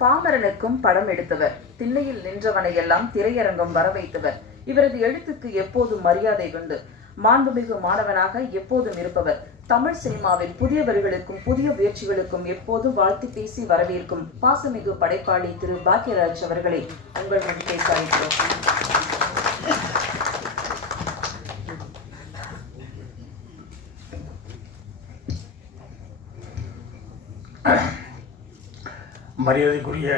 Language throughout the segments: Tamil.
பாமரனுக்கும் படம் எடுத்தவர். திண்ணையில் நின்றவனையெல்லாம் திரையரங்கம் வரவைத்தவர். இவரது எழுத்துக்கு எப்போதும் மரியாதை உண்டு. மாண்புமிகு மாணவனாக எப்போதும் இருப்பவர். தமிழ் சினிமாவில் புதியவர்களுக்கும் புதிய முயற்சிகளுக்கும் எப்போதும் வாழ்த்து பேசி வரவேற்கும் பாசமிகு படைப்பாளி திரு பாக்யராஜ் அவர்களை உங்கள் முன் பேச அழைக்கிறோம். மரியாதைக்குரிய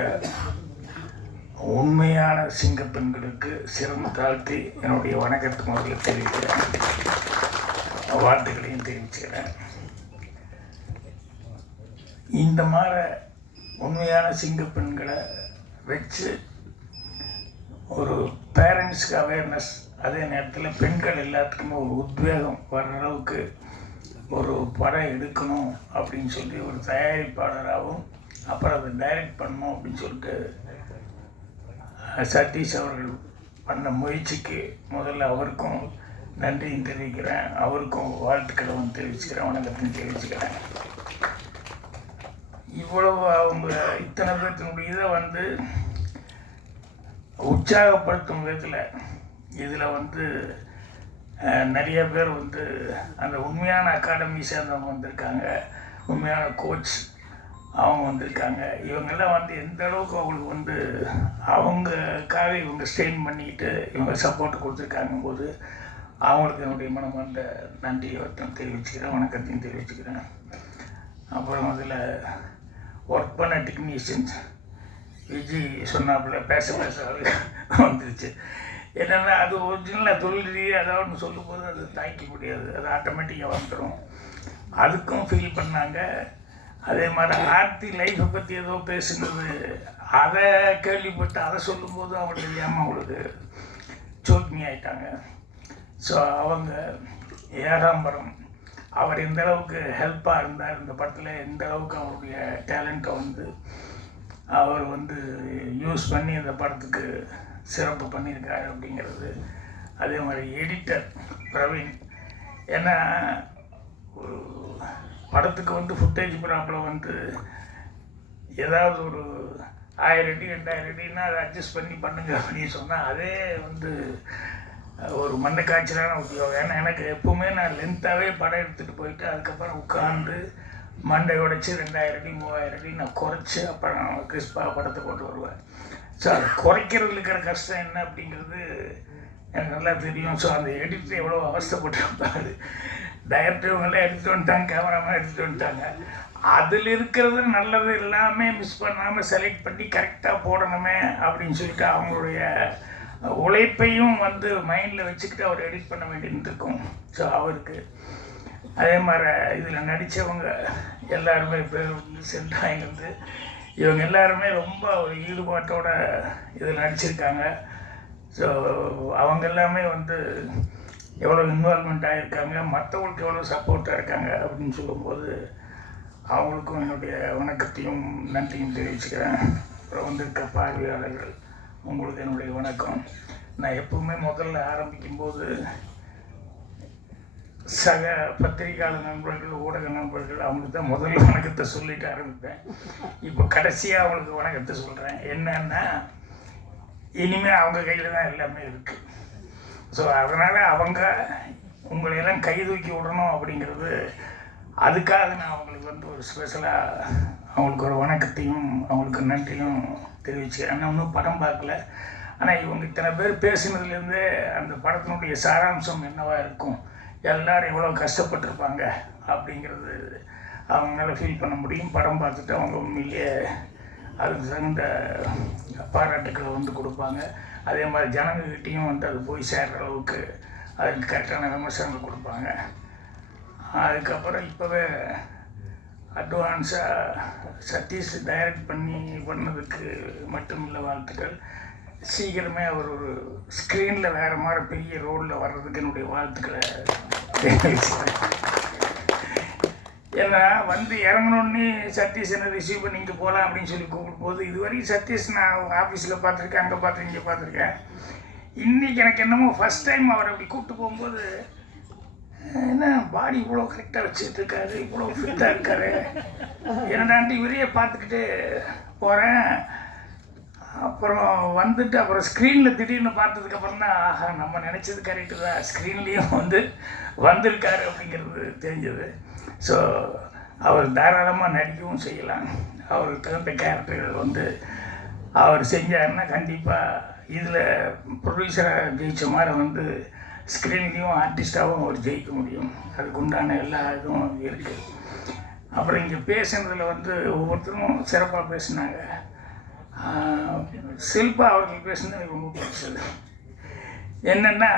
உண்மையான சிங்க பெண்களுக்கு சிறந்த தாழ்த்தி என்னுடைய வணக்கத்தை முதல்ல தெரிவிக்கிறேன், வாழ்த்துக்களையும் தெரிவிச்சுக்கிறேன். இந்த மாதிரி உண்மையான சிங்க பெண்களை வச்சு ஒரு பேரண்ட்ஸுக்கு அவேர்னஸ், அதே நேரத்தில் பெண்கள் எல்லாத்துக்குமே ஒரு உத்வேகம் வர்ற அளவுக்கு ஒரு படம் எடுக்கணும் அப்படின்னு சொல்லி ஒரு தயாரிப்பாளராகவும் அப்புறம் அதை டைரக்ட் பண்ணணும் அப்படின்னு சொல்லிட்டு சதீஷ் அவர்கள் பண்ண முயற்சிக்கு முதல்ல அவருக்கும் நன்றியும் தெரிவிக்கிறேன், அவருக்கும் வாழ்த்துக்களும் தெரிவிச்சுக்கிறேன், வணக்கத்தையும் தெரிவிச்சுக்கிறேன். இவ்வளவு அவங்க இத்தனை பேர்த்தினுடைய இதை உற்சாகப்படுத்தும் விதத்தில் இதில் நிறைய பேர் அந்த உண்மையான அகாடமி சேர்ந்தவங்க வந்திருக்காங்க, உண்மையான கோச் அவங்க வந்திருக்காங்க. இவங்கெல்லாம் எந்த அளவுக்கு அவங்களுக்கு அவங்களுக்காக இவங்க ஸ்ட்ரெயின் பண்ணிக்கிட்டு இவங்க சப்போர்ட் கொடுத்துருக்காங்க போது அவங்களுக்கு என்னுடைய மனமார்ந்த நன்றியை தெரிவிச்சுக்கிறேன், வணக்கத்தையும் தெரிவிச்சுக்கிறேன். அப்புறம் அதில் ஒர்க் பண்ண டெக்னீஷியன்ஸ் விஜய் சொன்னாப்புல பேச வந்துருச்சு. என்னென்னா அது ஒரிஜினலாக தொழில் ரீதியாக அதாவது சொல்லும்போது அது தாய்க்க முடியாது, அது ஆட்டோமேட்டிக்காக வந்துடும். அதுக்கும் ஃபீல் பண்ணாங்க. அதே மாதிரி ஆர்த்தி லைஃப்பை பற்றி ஏதோ பேசுனது, அதை கேள்விப்பட்டு அதை சொல்லும்போது அவங்களுக்கு தெரியாமல் அவங்களுக்கு சோக்னி ஆகிட்டாங்க. ஸோ அவங்க ஏகாம்பரம் அவர் எந்த அளவுக்கு ஹெல்ப்பாக இருந்தார் இந்த படத்தில், எந்த அளவுக்கு அவருடைய டேலண்ட்டை அவர் யூஸ் பண்ணி இந்த படத்துக்கு சிறப்பு பண்ணியிருக்காரு அப்படிங்கிறது. அதே மாதிரி எடிட்டர் பிரவீன், ஏன்னா ஒரு படத்துக்கு ஃபுட்டேஜ் ப்ராப்ளம் ஏதாவது ஒரு 1000 அடி 2000 அடின்னா அதை அட்ஜஸ்ட் பண்ணி பண்ணுங்க அப்படின்னு சொன்னால் அதே ஒரு மண்டை காய்ச்சலான உத்தியோகம். ஏன்னா எனக்கு எப்போவுமே நான் லென்த்தாகவே படம் எடுத்துகிட்டு போயிட்டு அதுக்கப்புறம் உட்காந்து மண்டை உடைச்சி 2000 அடி 3000 அடி நான் குறைச்சி அப்புறம் கிறிஸ்பாக படத்தை கொண்டு வருவேன். ஸோ அதை குறைக்கிறதுல இருக்கிற கஷ்டம் என்ன அப்படிங்கிறது எனக்கு நல்லா தெரியும். ஸோ அந்த எடிட்டர் எவ்வளோ அவஸ்தைப்பட்டிருப்பாரு. டைரக்டர் இவங்கெல்லாம் எடுத்துகிட்டு வந்துட்டாங்க, கேமராமேன் எடுத்துகிட்டு வந்துட்டாங்க. அதில் இருக்கிறது நல்லது எல்லாமே மிஸ் பண்ணாமல் செலக்ட் பண்ணி கரெக்டாக போடணுமே அப்படின்னு சொல்லிட்டு அவங்களுடைய உழைப்பையும் மைண்டில் வச்சுக்கிட்டு அவர் எடிட் பண்ண வேண்டியது இருக்கும். ஸோ அவருக்கு அதே மாதிரி இதில் நடித்தவங்க எல்லாருமே பேர் சென்றாங்க. இவங்க எல்லாருமே ரொம்ப ஒரு ஈடுபாட்டோட இதில் நடிச்சிருக்காங்க. ஸோ அவங்க எல்லாமே எவ்வளோ இன்வால்மெண்ட் ஆகியிருக்காங்க, மற்றவங்களுக்கு எவ்வளோ சப்போர்ட்டாக இருக்காங்க அப்படின்னு சொல்லும்போது அவங்களுக்கும் என்னுடைய வணக்கத்தையும் நன்றியும் தெரிவிச்சுக்கிறேன். அப்புறம் வந்திருக்க பார்வையாளர்கள் உங்களுக்கு என்னுடைய வணக்கம். நான் எப்பவுமே முதல்ல ஆரம்பிக்கும்போது சக பத்திரிகையாளர் நண்பர்கள், ஊடக நண்பர்கள் அவங்களுக்கு தான் முதல்ல வணக்கத்தை சொல்லிட்டு ஆரம்பிப்பேன். இப்போ கடைசியாக அவங்களுக்கு வணக்கத்தை சொல்கிறேன். என்னன்னா இனிமேல் அவங்க கையில் தான் எல்லாமே இருக்குது. ஸோ அதனால் அவங்க உங்களையெல்லாம் கை தூக்கி விடணும் அப்படிங்கிறது, அதுக்காக நான் அவங்களுக்கு ஒரு ஸ்பெஷலாக அவங்களுக்கு ஒரு வணக்கத்தையும் அவங்களுக்கு நன்றியும் தெரிவிச்சுக்கிறேன். நான் இன்னும் படம் பார்க்கல, ஆனால் இவங்க இத்தனை பேர் பேசுனதுலேருந்தே அந்த படத்தினுடைய சாராம்சம் என்னவாக இருக்கும், எல்லோரும் எவ்வளோ கஷ்டப்பட்டுருப்பாங்க அப்படிங்கிறது அவங்களால ஃபீல் பண்ண முடியும். படம் பார்த்துட்டு அவங்க உண்மையிலேயே அதுக்கு தகுந்த பாராட்டுக்களை கொடுப்பாங்க. அதே மாதிரி ஜனங்கக்கிட்டையும் அது போய் சேர்கிற அளவுக்கு அதுக்கு கரெக்டான விமர்சனங்கள் கொடுப்பாங்க. அதுக்கப்புறம் இப்போவே அட்வான்ஸாக சதீஷ் டைரக்ட் பண்ணதுக்கு மட்டும் இல்லை வாழ்த்துக்கள். சீக்கிரமே அவர் ஒரு ஸ்க்ரீனில் வேறு மாதிரி பெரிய ரோலில் வர்றதுக்கு என்னுடைய வாழ்த்துக்களை தெரிவிச்சுக்கிறேன். ஏன்னா இறங்கணுன்னே சதீஷ் என்ன ரிசீவ் பண்ணிட்டு போகலாம் அப்படின்னு சொல்லி கூப்பிடும்போது இதுவரைக்கும் சதீஷ் நான் ஆஃபீஸில் பார்த்துருக்கேன், அங்கே பார்த்துருக்கேன், இங்கே பார்த்துருக்கேன். இன்றைக்கி எனக்கு என்னமோ ஃபஸ்ட் டைம் அவர் அப்படி கூப்பிட்டு போகும்போது என்ன பாடி இவ்வளோ கரெக்டாக வச்சுட்டு இருக்காரு, இவ்வளோ ஃபிட்டாக இருக்காரு, என்னடான்ட்டு இவரையே பார்த்துக்கிட்டு போகிறேன். அப்புறம் வந்துட்டு அப்புறம் ஸ்க்ரீனில் திடீர்னு பார்த்ததுக்கப்புறம் தான் ஆஹா நம்ம நினச்சது கரெக்டு தான், ஸ்க்ரீன்லேயும் வந்து வந்திருக்காரு அப்படிங்கிறது தெரிஞ்சது. ஸோ அவர் தாராளமாக நடிக்கவும் செய்யலாம். அவருக்கு தகுந்த கேரக்டர்கள் வந்து அவர் செஞ்சாருன்னா கண்டிப்பாக இதில் ப்ரொடியூசராக ஜெயித்த மாதிரி வந்து ஸ்க்ரீன்லேயும் ஆர்டிஸ்டாகவும் அவர் ஜெயிக்க முடியும். அதுக்கு உண்டான எல்லா இதுவும் இருக்குது. அப்புறம் இங்கே பேசுனதில் வந்து ஒவ்வொருத்தரும் சிறப்பாக பேசினாங்க. ஷில்பா அவர்கள் பேசுனது எனக்கு ரொம்ப பிடிச்சது. என்னென்னா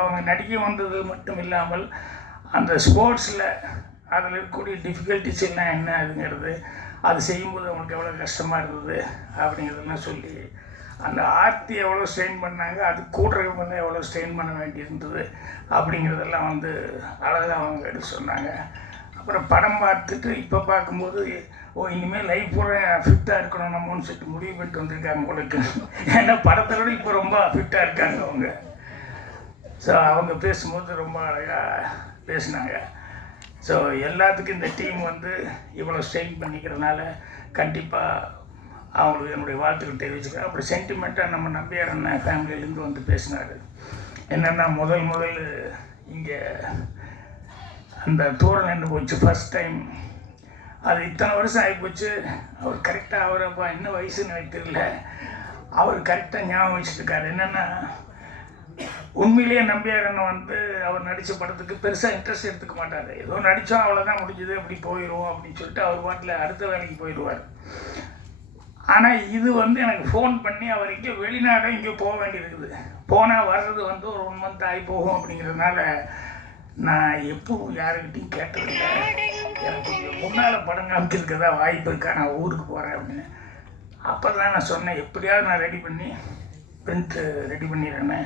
அவங்க நடிக்க வந்தது மட்டும் இல்லாமல் அந்த ஸ்போர்ட்ஸில் அதில் இருக்கக்கூடிய டிஃபிகல்ட்டிஸ் எல்லாம் என்ன அதுங்கிறது, அது செய்யும்போது அவங்களுக்கு எவ்வளோ கஷ்டமாக இருந்தது அப்படிங்கிறதெல்லாம் சொல்லி, அந்த ஆர்த்தி எவ்வளோ ஸ்ட்ரெயின் பண்ணாங்க, அது கூடுறவங்க எவ்வளோ ஸ்ட்ரெயின் பண்ண வேண்டியிருந்தது அப்படிங்கிறதெல்லாம் வந்து அழகாக அவங்க எடுத்து சொன்னாங்க. அப்புறம் படம் பார்த்துட்டு இப்போ பார்க்கும்போது இனிமேல் லைஃப் பூரா ஃபிட்டாக இருக்கணும் நம்மன்னு சொல்லிட்டு முடிவு பண்ணிட்டு வந்திருக்காங்க உங்களுக்கு. ஏன்னா படத்தோட இப்போ ரொம்ப ஃபிட்டாக இருக்காங்க அவங்க. ஸோ அவங்க பேசும்போது ரொம்ப அழகாக பேசினாங்க. ஸோ எல்லாத்துக்கும் இந்த டீம் வந்து இவ்வளோ ஸ்ட்ரெயின் பண்ணிக்கிறதுனால கண்டிப்பாக அவங்களுக்கு என்னுடைய வாழ்த்துக்கள் தெரிவிச்சுக்கிறேன். அப்புறம் சென்டிமெண்ட்டாக நம்ம நம்பியார் அண்ணன் ஃபேமிலியிலேருந்து வந்து பேசினார். என்னென்னா முதல் இங்கே அந்த தூரம் நின்று போச்சு ஃபஸ்ட் டைம். அது இத்தனை வருஷம் ஆகிப்போச்சு. அவர் கரெக்டாக அவரப்பா என்ன வயசுன்னு எனக்கு தெரியல, அவர் கரெக்டாக ஞாபகம் வச்சுருக்காரு. என்னென்னா உண்மையிலேயே நம்பியார் அண்ணன் வந்து அவர் நடித்த படத்துக்கு பெருசாக இன்ட்ரெஸ்ட் எடுத்துக்க மாட்டார். ஏதோ நடித்தோம் அவ்வளோதான் முடிஞ்சது அப்படி போயிடுவோம் அப்படின்னு சொல்லிட்டு அவர் பாட்டில் அடுத்த வேலைக்கு போயிடுவார். ஆனால் இது வந்து எனக்கு ஃபோன் பண்ணி அவர் இங்கே வெளிநாடு இங்கே போக வேண்டியிருக்குது, போனால் வர்றது வந்து ஒரு 1 மந்த் ஆகி போகும் அப்படிங்கிறதுனால நான் எப்பவும் யாருக்கிட்டையும் கேட்டதில்லை. எனக்கு முன்னால் படம் காமிச்சிருக்கதா வாய்ப்பு இருக்கா, நான் ஊருக்கு போகிறேன் அப்படின்னு. அப்போ தான் நான் சொன்னேன் எப்படியாவது நான் ரெடி பண்ணி பிரிண்ட்டு ரெடி பண்ணிடுறேன்னு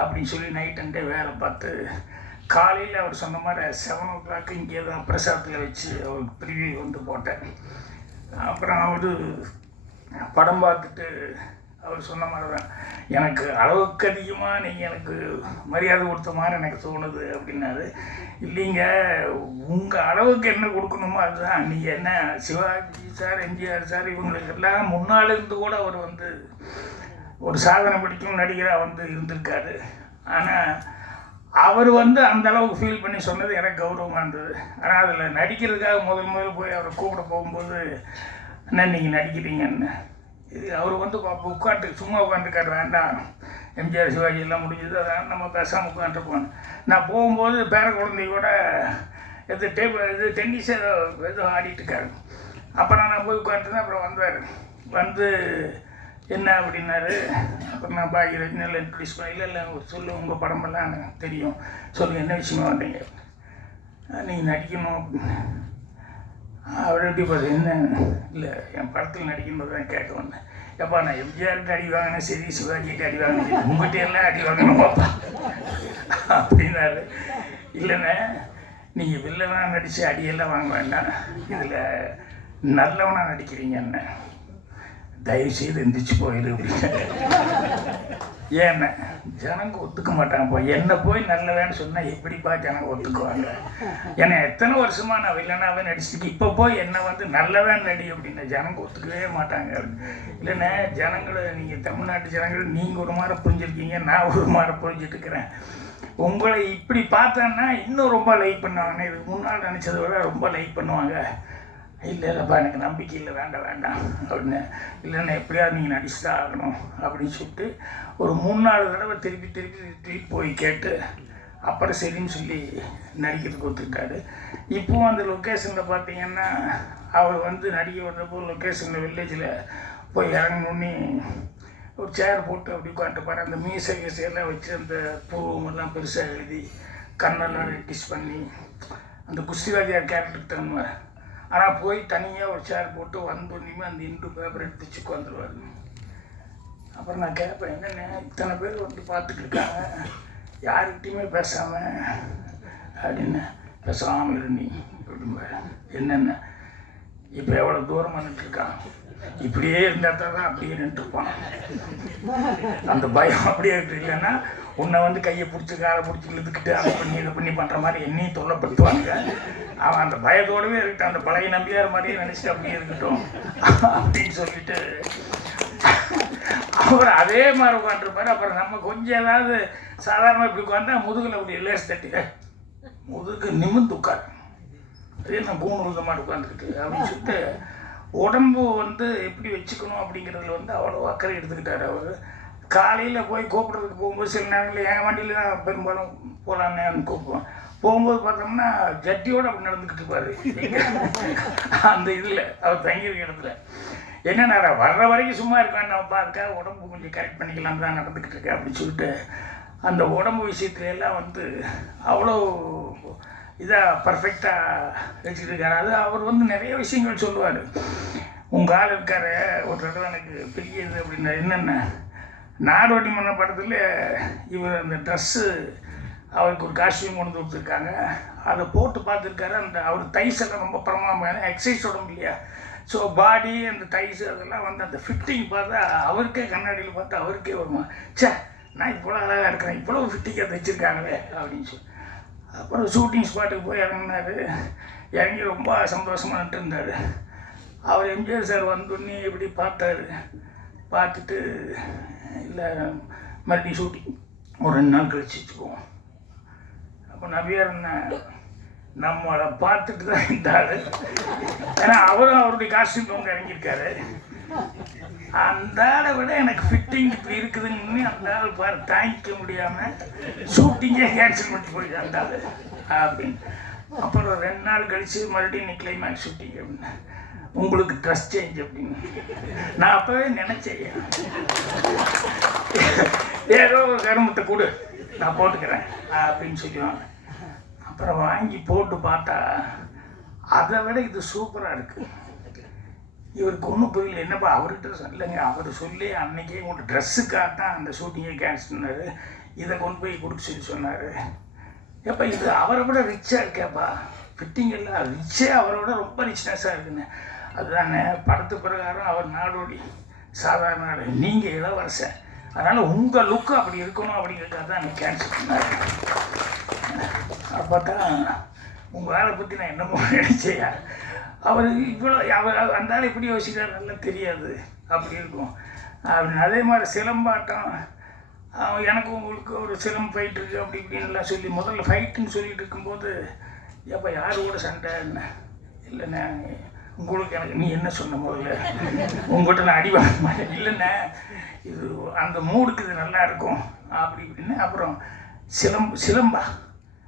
அப்படின்னு சொல்லி நைட் அண்டே வேலை பார்த்து காலையில் அவர் சொன்ன மாதிரி 7 o'clock இங்கே தான் பிரசாதத்தில் வச்சு அவருக்கு ப்ரிவியூ வந்து போட்டேன். அப்புறம் அவர் படம் பார்த்துட்டு அவர் சொன்ன மாதிரி தான், எனக்கு அளவுக்கு அதிகமாக நீங்கள் எனக்கு மரியாதை கொடுத்த மாதிரி எனக்கு தோணுது அப்படின்னாரு. இல்லைங்க, உங்கள் அளவுக்கு என்ன கொடுக்கணுமோ அதுதான். நீங்கள் என்ன சிவாஜி சார், எம்ஜிஆர் சார் இவங்களுக்கெல்லாம் முன்னால் இருந்து கூட அவர் வந்து ஒரு சாதனை படிக்கும் நடிகராக வந்து இருந்திருக்காரு. ஆனால் அவர் வந்து அந்த அளவுக்கு ஃபீல் பண்ணி சொன்னது எனக்கு கௌரவமாக இருந்தது. ஆனால் அதில் நடிக்கிறதுக்காக முதல் போய் அவரை கூப்பிட போகும்போது என்ன நீங்கள் நடிக்கிறீங்கன்னு, இது அவர் வந்து சும்மா உட்காந்துருக்காரு, வேண்டாம் எம்ஜிஆர் சிவாஜி எல்லாம் முடிஞ்சது, அதனால் நம்ம பேசாமல் உட்காந்துருப்போம். நான் போகும்போது பேர குழந்தையோட டென்னிஸ் ஏதோ ஆடிட்டுருக்காரு. அப்புறம் நான் போய் உட்காந்துருந்தேன். அப்புறம் வந்தார், வந்து என்ன அப்படின்னாரு. அப்புறம் நான் பாக்கியராஜ் இன்ட்ரடியூஸ் பண்ண, இல்லை சொல்லு உங்கள் படமெல்லாம் எனக்கு தெரியும், சொல்லுங்கள் என்ன விஷயமா வந்தீங்க, நீங்கள் நடிக்கணும் அப்படின்னு. அவர் எப்படி பார்த்து என்ன இல்லை என் படத்தில் நடிக்கணும் தான் கேட்க வந்தேன். எப்பா நான் எம்ஜிஆருக்கு அடி வாங்கினேன் சரி, சிவாஜிக்கு அடி வாங்கினேன், உங்கள்கிட்ட எல்லாம் அடி வாங்கணும் பாப்பா அப்படின்னாரு. இல்லைண்ணே நீங்கள் வில்லனாக நடித்து அடியெல்லாம் வாங்க வேண்டாம், இதில் நல்லவனாக நடிக்கிறீங்க என்ன, தயவுசெய்து எந்திரிச்சு போயிடு அப்படின்னு. ஏன்னா ஜனங்க ஒத்துக்க மாட்டாங்கப்பா, என்னை போய் நல்லவேன்னு சொன்னால் எப்படிப்பா ஜனங்க ஒத்துக்குவாங்க. ஏன்னா எத்தனை வருஷமாக நான் வில்லனாவே நடிச்சுட்டு இப்போ போய் என்னை வந்து நல்லவேன்னு நடி அப்படின்னா ஜனங்க ஒத்துக்கவே மாட்டாங்க. இல்லைன்னா ஜனங்களை நீங்கள் தமிழ்நாட்டு ஜனங்கள் நீங்கள் ஒரு மாதிரி புரிஞ்சிருக்கீங்க, நான் ஒரு மாதிரி புரிஞ்சுட்டு இருக்கிறேன். உங்களை இப்படி பார்த்தோன்னா இன்னும் ரொம்ப லைக் பண்ணுவாங்கன்னு, இதுக்கு முன்னால் நினச்சதை விட ரொம்ப லைக் பண்ணுவாங்க. இல்லைப்பா எனக்கு நம்பிக்கை இல்லை, வேண்டாம் அப்படின்னு. இல்லைன்னா எப்படியாவது நீங்கள் நடிச்சு தான் ஆகணும் அப்படின்னு சொல்லிட்டு ஒரு 3-4 தடவை திருப்பி போய் கேட்டு அப்புறம் சரின்னு சொல்லி நடிக்கிறதுக்கு ஒத்துக்கிட்டாரு. இப்போவும் அந்த லொக்கேஷனில் பார்த்தீங்கன்னா அவர் வந்து நடிக்க வந்தப்போ லொக்கேஷனில் வில்லேஜில் போய் இறங்கணுன்னே ஒரு சேர் போட்டு அப்படி உட்காந்துப்பார். அந்த மீசையெல்லாம் வச்சு அந்த பூவமெல்லாம் பெருசாக எழுதி கண்ணெல்லாம் ரெட்டிஸ் பண்ணி அந்த குஸ்திவாதியார் கேரக்டருக்கு தருவார். ஆனால் போய் தனியாக ஒரு சேர் போட்டு வந்தோன்னையுமே அந்த இண்டு பேப்பர் எடுத்து வச்சு உட்காந்துருவார். அப்புறம் நான் கேட்பேன், என்னென்ன இத்தனை பேர் வந்து பார்த்துட்டு இருக்காங்க யாருக்கிட்டையுமே பேசாமல் அப்படின்னு. பேசாமல் இருந்தீ அப்படிம்ப, என்னென்ன இப்போ எவ்வளோ தூரம் வந்துட்டுருக்கான், இப்படியே இருந்தால் தான் அப்படியே நின்றுப்பான். அந்த பயம் அப்படியே இருக்கு. இல்லைன்னா உன்னை வந்து கையை பிடிச்சி காலை பிடிச்சி இழுத்துக்கிட்டு அதை பண்ணி இதை பண்ணி பண்ணுற மாதிரி என்னையும் தொல்லைப்படுத்துவாங்க. அவன் அந்த பயத்தோடவே இருக்கட்டும், அந்த பழைய நம்பியார் மாதிரியே நினச்சிட்டு அப்படியே இருக்கட்டும் அப்படின்னு சொல்லிட்டு அவர் அதே மாதிரி உட்காந்துருப்பார். அப்புறம் நம்ம கொஞ்சம் ஏதாவது சாதாரணமாக இப்படி உட்காந்தா முதுகில் அப்படி லேஸ் தட்டி முதுகு நிமிர்ந்து உட்காரு, அதே நான் பூணு விதமாக உட்காந்துக்கிட்டு அப்படின்னு சொல்லிட்டு உடம்பு வந்து எப்படி வச்சுக்கணும் அப்படிங்கிறதுல வந்து அவ்வளோ அக்கறை எடுத்துக்கிட்டார் அவர். காலையில் போய் கூப்பிட்றதுக்கு போகும்போது சில நேரங்களில் என் வண்டியில் தான் பெரும்பாலும் போகலான்னு கூப்பிடுவோம். போகும்போது பார்த்தோம்னா ஜட்டியோடு அப்படி நடந்துக்கிட்டு இருப்பார் அந்த இதில் அவர் தங்கியிருக்க இடத்துல. என்னென்ன வர்ற வரைக்கும் சும்மா இருக்கான்னு நம்ம பார்க்க உடம்பு கொஞ்சம் கரெக்ட் பண்ணிக்கலாம் தான் நடந்துக்கிட்டு இருக்கேன் அப்படின்னு சொல்லிட்டு அந்த உடம்பு விஷயத்துல எல்லாம் வந்து அவ்வளோ இதாக பர்ஃபெக்டாக வச்சுட்டு இருக்காரு. அது அவர் வந்து நிறைய விஷயங்கள் சொல்லுவார். உங்கள் ஆள் இருக்காரு ஒரு தடவை எனக்கு பெரிய இது அப்படின்னா என்னென்ன நாடோடி மன்ன படத்தில் இவர் அந்த ட்ரெஸ்ஸு அவருக்கு ஒரு காஸ்டியூம் கொண்டு கொடுத்துருக்காங்க, அதை போட்டு பார்த்துருக்காரு. அந்த அவர் தைஸ் எல்லாம் ரொம்ப பிரமாதமான எக்ஸசைஸ் உடம்பு இல்லையா, ஸோ பாடி அந்த தைஸ் அதெல்லாம் வந்து அந்த ஃபிட்டிங் பார்த்தா அவருக்கே கண்ணாடியில் பார்த்தா அவருக்கே வருமா, சே நான் இவ்வளோ அழகாக இருக்கிறேன், இவ்வளோ ஃபிட்டிங்காக தைச்சிருக்காங்களே அப்படின்னு சொல்லி. அப்புறம் ஷூட்டிங் ஸ்பாட்டுக்கு போய் இறங்கினார். இறங்கி ரொம்ப சந்தோஷமாக இருந்தார். அவர் எம்ஜிஆர் சார் வந்தோடனே இப்படி பார்த்தாரு. பார்த்துட்டு இல்லை மறுபடியும் ஷூட்டிங் ஒரு 2 நாள் கழிச்சு வச்சுக்குவோம். அப்போ நம்பியார் என்ன நம்மளை பார்த்துட்டு தான் இருந்தார். ஏன்னா அவரும் அவருடைய காஸ்டியூம் வந்து இறங்கியிருக்காரு. அந்த ஆளை விட எனக்கு ஃபிட்டிங் இப்படி இருக்குதுன்னு அந்த ஆள் பாரு தாங்கிக்க முடியாமல் ஷூட்டிங்கே கேன்சல் பண்ணிட்டு போயிட்டு அந்த ஆள் அப்படின்னு. அப்புறம் 2 நாள் கழித்து மறுபடியும் நீ கிளைமேக்ஸ் ஷூட்டிங் அப்படின்னு உங்களுக்கு ட்ரெஸ் சேஞ்ச் அப்படின்னு. நான் அப்போவே நினச்சேன் ஏதோ ஒரு கருமத்தை கொடு நான் போட்டுக்கிறேன் அப்படின்னு சொல்லுவாங்க. அப்புறம் வாங்கி போட்டு பார்த்தா அதை விட இது சூப்பராக இருக்குது. இவருக்கு ஒன்றும் புரியல, என்னப்பா அவர்கிட்ட இல்லைங்க, அவர் சொல்லி அன்றைக்கே உங்கள்கிட்ட ட்ரெஸ்ஸுக்காக தான் அந்த ஷூட்டிங்கே கேன்சல் பண்ணார், இதை கொண்டு போய் கொடுக்க சொல்லி சொன்னார். எப்போ இது அவரை விட ரிச்சாக இருக்கேப்பா, ஃபிட்டிங் எல்லாம் ரிச்சே அவரோட ரொம்ப ரிச்னஸாக இருக்குன்னு. அதுதானே படத்து பிரகாரம் அவர் நாடோடி சாதாரண நாடு, நீங்கள் இளவரசன், அதனால் உங்கள் லுக்கு அப்படி இருக்கணும் அப்படிங்கிறதுக்காக தான் எனக்கு கேன்சல் பண்ணார். அப்போ தான் உங்கள் ஆளை பற்றி நான் என்னமோ நினச்சேயா, அவர் இவ்வளோ அவர் அந்த ஆள் எப்படி யோசிக்கிறார் நல்லா தெரியாது அப்படி இருக்கும் அப்படின்னு. அதே மாதிரி சிலம்பாட்டம் எனக்கு உங்களுக்கு ஒரு சிலம்பு ஃபைட் இருக்குது அப்படி இப்படின்லாம் சொல்லி முதல்ல ஃபைட்டுன்னு சொல்லிட்டு இருக்கும்போது எப்போ யார் கூட சண்டை என்ன இல்லைண்ணே உங்களுக்கு எனக்கு நீ என்ன சொன்ன முதல்ல உங்கள்கிட்ட நான் அடி வாங்க மாட்டேன் இல்லைண்ணே இது அந்த மூடுக்கு இது நல்லா இருக்கும் அப்படி இப்படின்னு. அப்புறம் சிலம்பா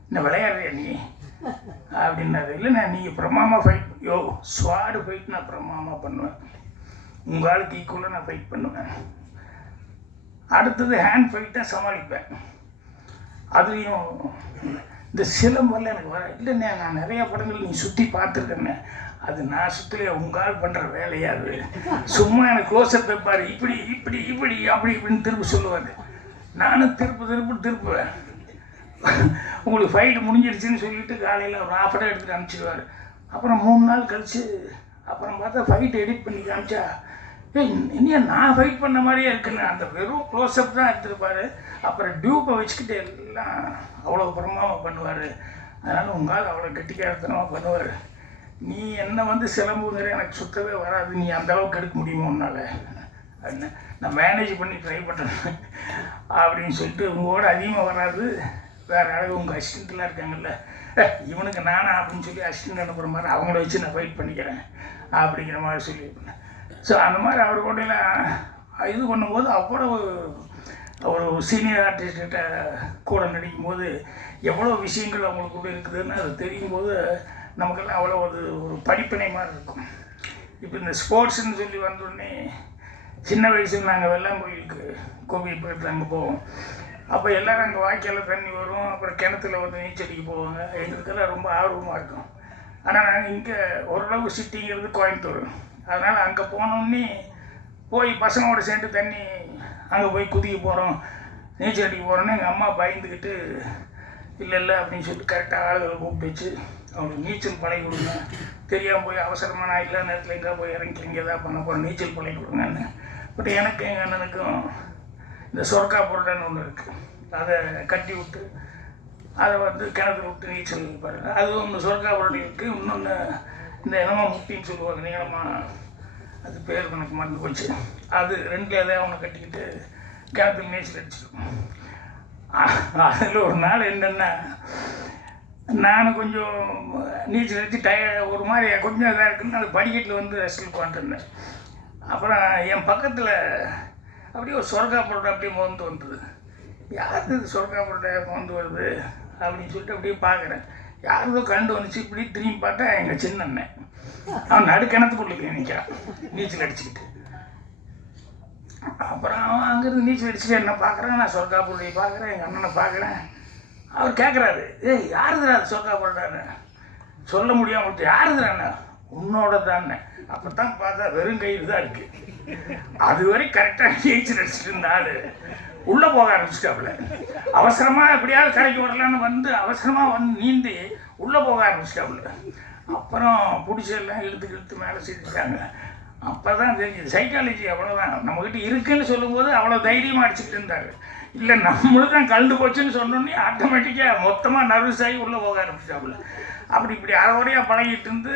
இன்னும் விளையாடுறியா நீ அப்படின்னாரு. இல்லைண்ணா நீங்கள் பிரமாமா ஃபைட் யோ ஸ்வாடு ஃபைட் நான் பிரமாமா பண்ணுவேன், உங்கள் ஆளுக்கு ஈக்குவலாக நான் ஃபைட் பண்ணுவேன். அடுத்தது ஹேண்ட் ஃபைட்டாக சமாளிப்பேன். அதுலேயும் இந்த சிலம்பெல்லாம் எனக்கு வர இல்லைண்ணே, நான் நிறையா படங்கள் நீ சுற்றி பார்த்துருக்கேண்ணே, அது நான் சுற்றலையே உங்கள் ஆள் பண்ணுற வேலையாது, சும்மா எனக்கு க்ளோஸப் வைப்பார் இப்படி இப்படி இப்படி அப்படி இப்படின்னு திருப்பி சொல்லுவார். நானும் திருப்புவேன். உங்களுக்கு ஃபைட்டு முடிஞ்சிடுச்சுன்னு சொல்லிவிட்டு காலையில் ஒரு ½ டே எடுத்துகிட்டு அனுப்பிச்சிடுவார். அப்புறம் 3 நாள் கழித்து அப்புறம் பார்த்தா ஃபைட் எடிட் பண்ணி காமிச்சா இன்னும் நான் ஃபைட் பண்ண மாதிரியே இருக்குன்னு அந்த வெறும் க்ளோஸ்அப் தான் எடுத்துருப்பார். அப்புறம் டியூப்பை வச்சுக்கிட்டு எல்லாம் அவ்வளோ பிரமாதமாக பண்ணுவார். அதனால் உங்களால் அவ்வளோ கெட்டிக்காரத்தனமாக பண்ணுவார். நீ என்ன வந்து சிலம்புங்கிற எனக்கு சுத்தவே வராது, நீ அந்தளவுக்கு எடுக்க முடியுமோ உன்னால் அப்படின்னு நான் மேனேஜ் பண்ணி ட்ரை பண்ணுறேன் அப்படின்னு சொல்லிட்டு உங்களோட அதிகமாக வராது, வேறு யாராவது உங்கள் அசிஸ்டண்ட்லாம் இருக்காங்கல்ல இவனுக்கு நானா அப்படின்னு சொல்லி அசிஸ்டண்ட் அனுப்புகிற மாதிரி அவங்கள வச்சு நான் ஃபைட் பண்ணிக்கிறேன் அப்படிங்கிற மாதிரி சொல்லியிருப்பேன். ஸோ அந்த மாதிரி அவர் கூடலாம் இது பண்ணும்போது அவ்வளோ ஒரு சீனியர் ஆர்டிஸ்ட்கிட்ட கூட நடிக்கும்போது எவ்வளோ விஷயங்கள் அவங்களுக்கு கூட இருக்குதுன்னு அது தெரியும் போது நமக்கெல்லாம் அவ்வளோ ஒரு படிப்பினை மாதிரி இருக்கும். இப்போ இந்த ஸ்போர்ட்ஸ்ன்னு சொல்லி வந்தோடனே சின்ன வயசில் நாங்கள் வெள்ளாங்கோயிலுக்கு கோவில் போயிட்டு அங்கே போவோம். அப்போ எல்லோரும் அங்கே வாய்க்காலில் தண்ணி வரும், அப்புறம் கிணத்துல வந்து நீச்சடிக்க போவாங்க. எங்களுக்கெல்லாம் ரொம்ப ஆர்வமாக இருக்கும். ஆனால் நாங்கள் இங்கே ஓரளவு சிட்டிங்கிறது கோயம்புத்தூர், அதனால் அங்கே போனோன்னே போய் பசங்களோட சேர்ந்து தண்ணி அங்கே போய் குதிக்க போகிறோம் நீச்சல் அடிக்க போகிறோன்னு எங்கள் அம்மா பயந்துக்கிட்டு இல்லை அப்படின்னு சொல்லிட்டு கரெக்டாக ஆளுகளை கூப்பிட்டு வச்சு அவனுக்கு நீச்சல் பழகி கொடுங்க, தெரியாமல் போய் அவசரமாக நான் இல்லாத நேரத்தில் எங்கே போய் இறங்கி இங்கே தான் பண்ண போகிறேன், நீச்சல் பழகி கொடுங்கன்னு. பட் எனக்கு எங்கள் அண்ணனுக்கும் இந்த சொர்க்கா பொருளைன்னு ஒன்று இருக்குது, அதை கட்டி விட்டு அதை வந்து கிணத்துல விட்டு நீச்சல் பாருங்க. அது ஒன்று சொர்க்கா பொருள் இருக்குது. இன்னொன்று இந்த இனமா முட்டின்னு சொல்லுவாங்க, நீளமாக, அது பேர் எனக்கு மறந்து போச்சு. அது ரெண்டு எதாவது அவனை கட்டிக்கிட்டு கிணத்துல நீச்சல் அடிச்சிருக்கும். அதில் ஒரு நாள் என்னென்னா, நான் கொஞ்சம் நீச்சல் அடித்து ஒரு மாதிரி கொஞ்சம் இதாக இருக்குன்னு அது படிக்கட்டில் வந்து ரெஸ்ட்டில் உட்காந்துருந்தேன். அப்புறம் என் பக்கத்தில் அப்படியே ஒரு சொர்க்கா பொருள் அப்படியே மோந்து வந்தது. யார் இது சொர்க்கா பொருள் மோந்து வருது அப்படின்னு சொல்லிட்டு அப்படியே பார்க்குறேன். யாருதோ கண்டு வந்துச்சு. இப்படி திரும்பி பார்த்தா எங்கள் சின்ன அண்ணன், அவன் நடுக்கிணத்துக்குள்ளே நிற்கிறான் நீச்சல் அடிச்சுக்கிட்டு. அப்புறம் அவன் அங்கேருந்து நீச்சல் அடிச்சுட்டு என்ன பார்க்குறேன், நான் சொர்க்கா பொருளை பார்க்குறேன், எங்கள் அண்ணனை பார்க்குறேன். அவர் கேட்குறாரு, ஏய் யாருதுடா அது சொர்க்கா பொருளான்னு சொல்ல முடியாமல் கொடுத்து, யாருதுடாண்ணா, உன்னோட தானே. அப்போ தான் பார்த்தா வெறும் கயிறு தான் இருக்குது. அது வரை கரெக்டாக நீச்சல் அடிச்சுட்டு இருந்த ஆள் உள்ளே போக ஆரம்பிச்சிட்டாப்புல. அவசரமாக எப்படியாவது கரைக்கு வரலான்னு வந்து அவசரமாக வந்து நீந்தி உள்ளே போக ஆரம்பிச்சிட்டாப்புல. அப்புறம் பிடிச்செல்லாம் இழுத்து மேலே செஞ்சுட்டாங்க. அப்போ தான் தெரிஞ்சுது சைக்காலஜி அவ்வளோதான். நம்மக்கிட்ட இருக்குன்னு சொல்லும்போது அவ்வளோ தைரியமாக அடிச்சுக்கிட்டு இருந்தாங்க. இல்லை நம்மளும் தான் கலந்து போச்சுன்னு சொன்னோன்னே ஆட்டோமேட்டிக்காக மொத்தமாக நர்வஸ் ஆகி உள்ளே போக ஆரம்பிச்சாப்புல. இப்படி அரைவரையாக பழகிட்டு இருந்து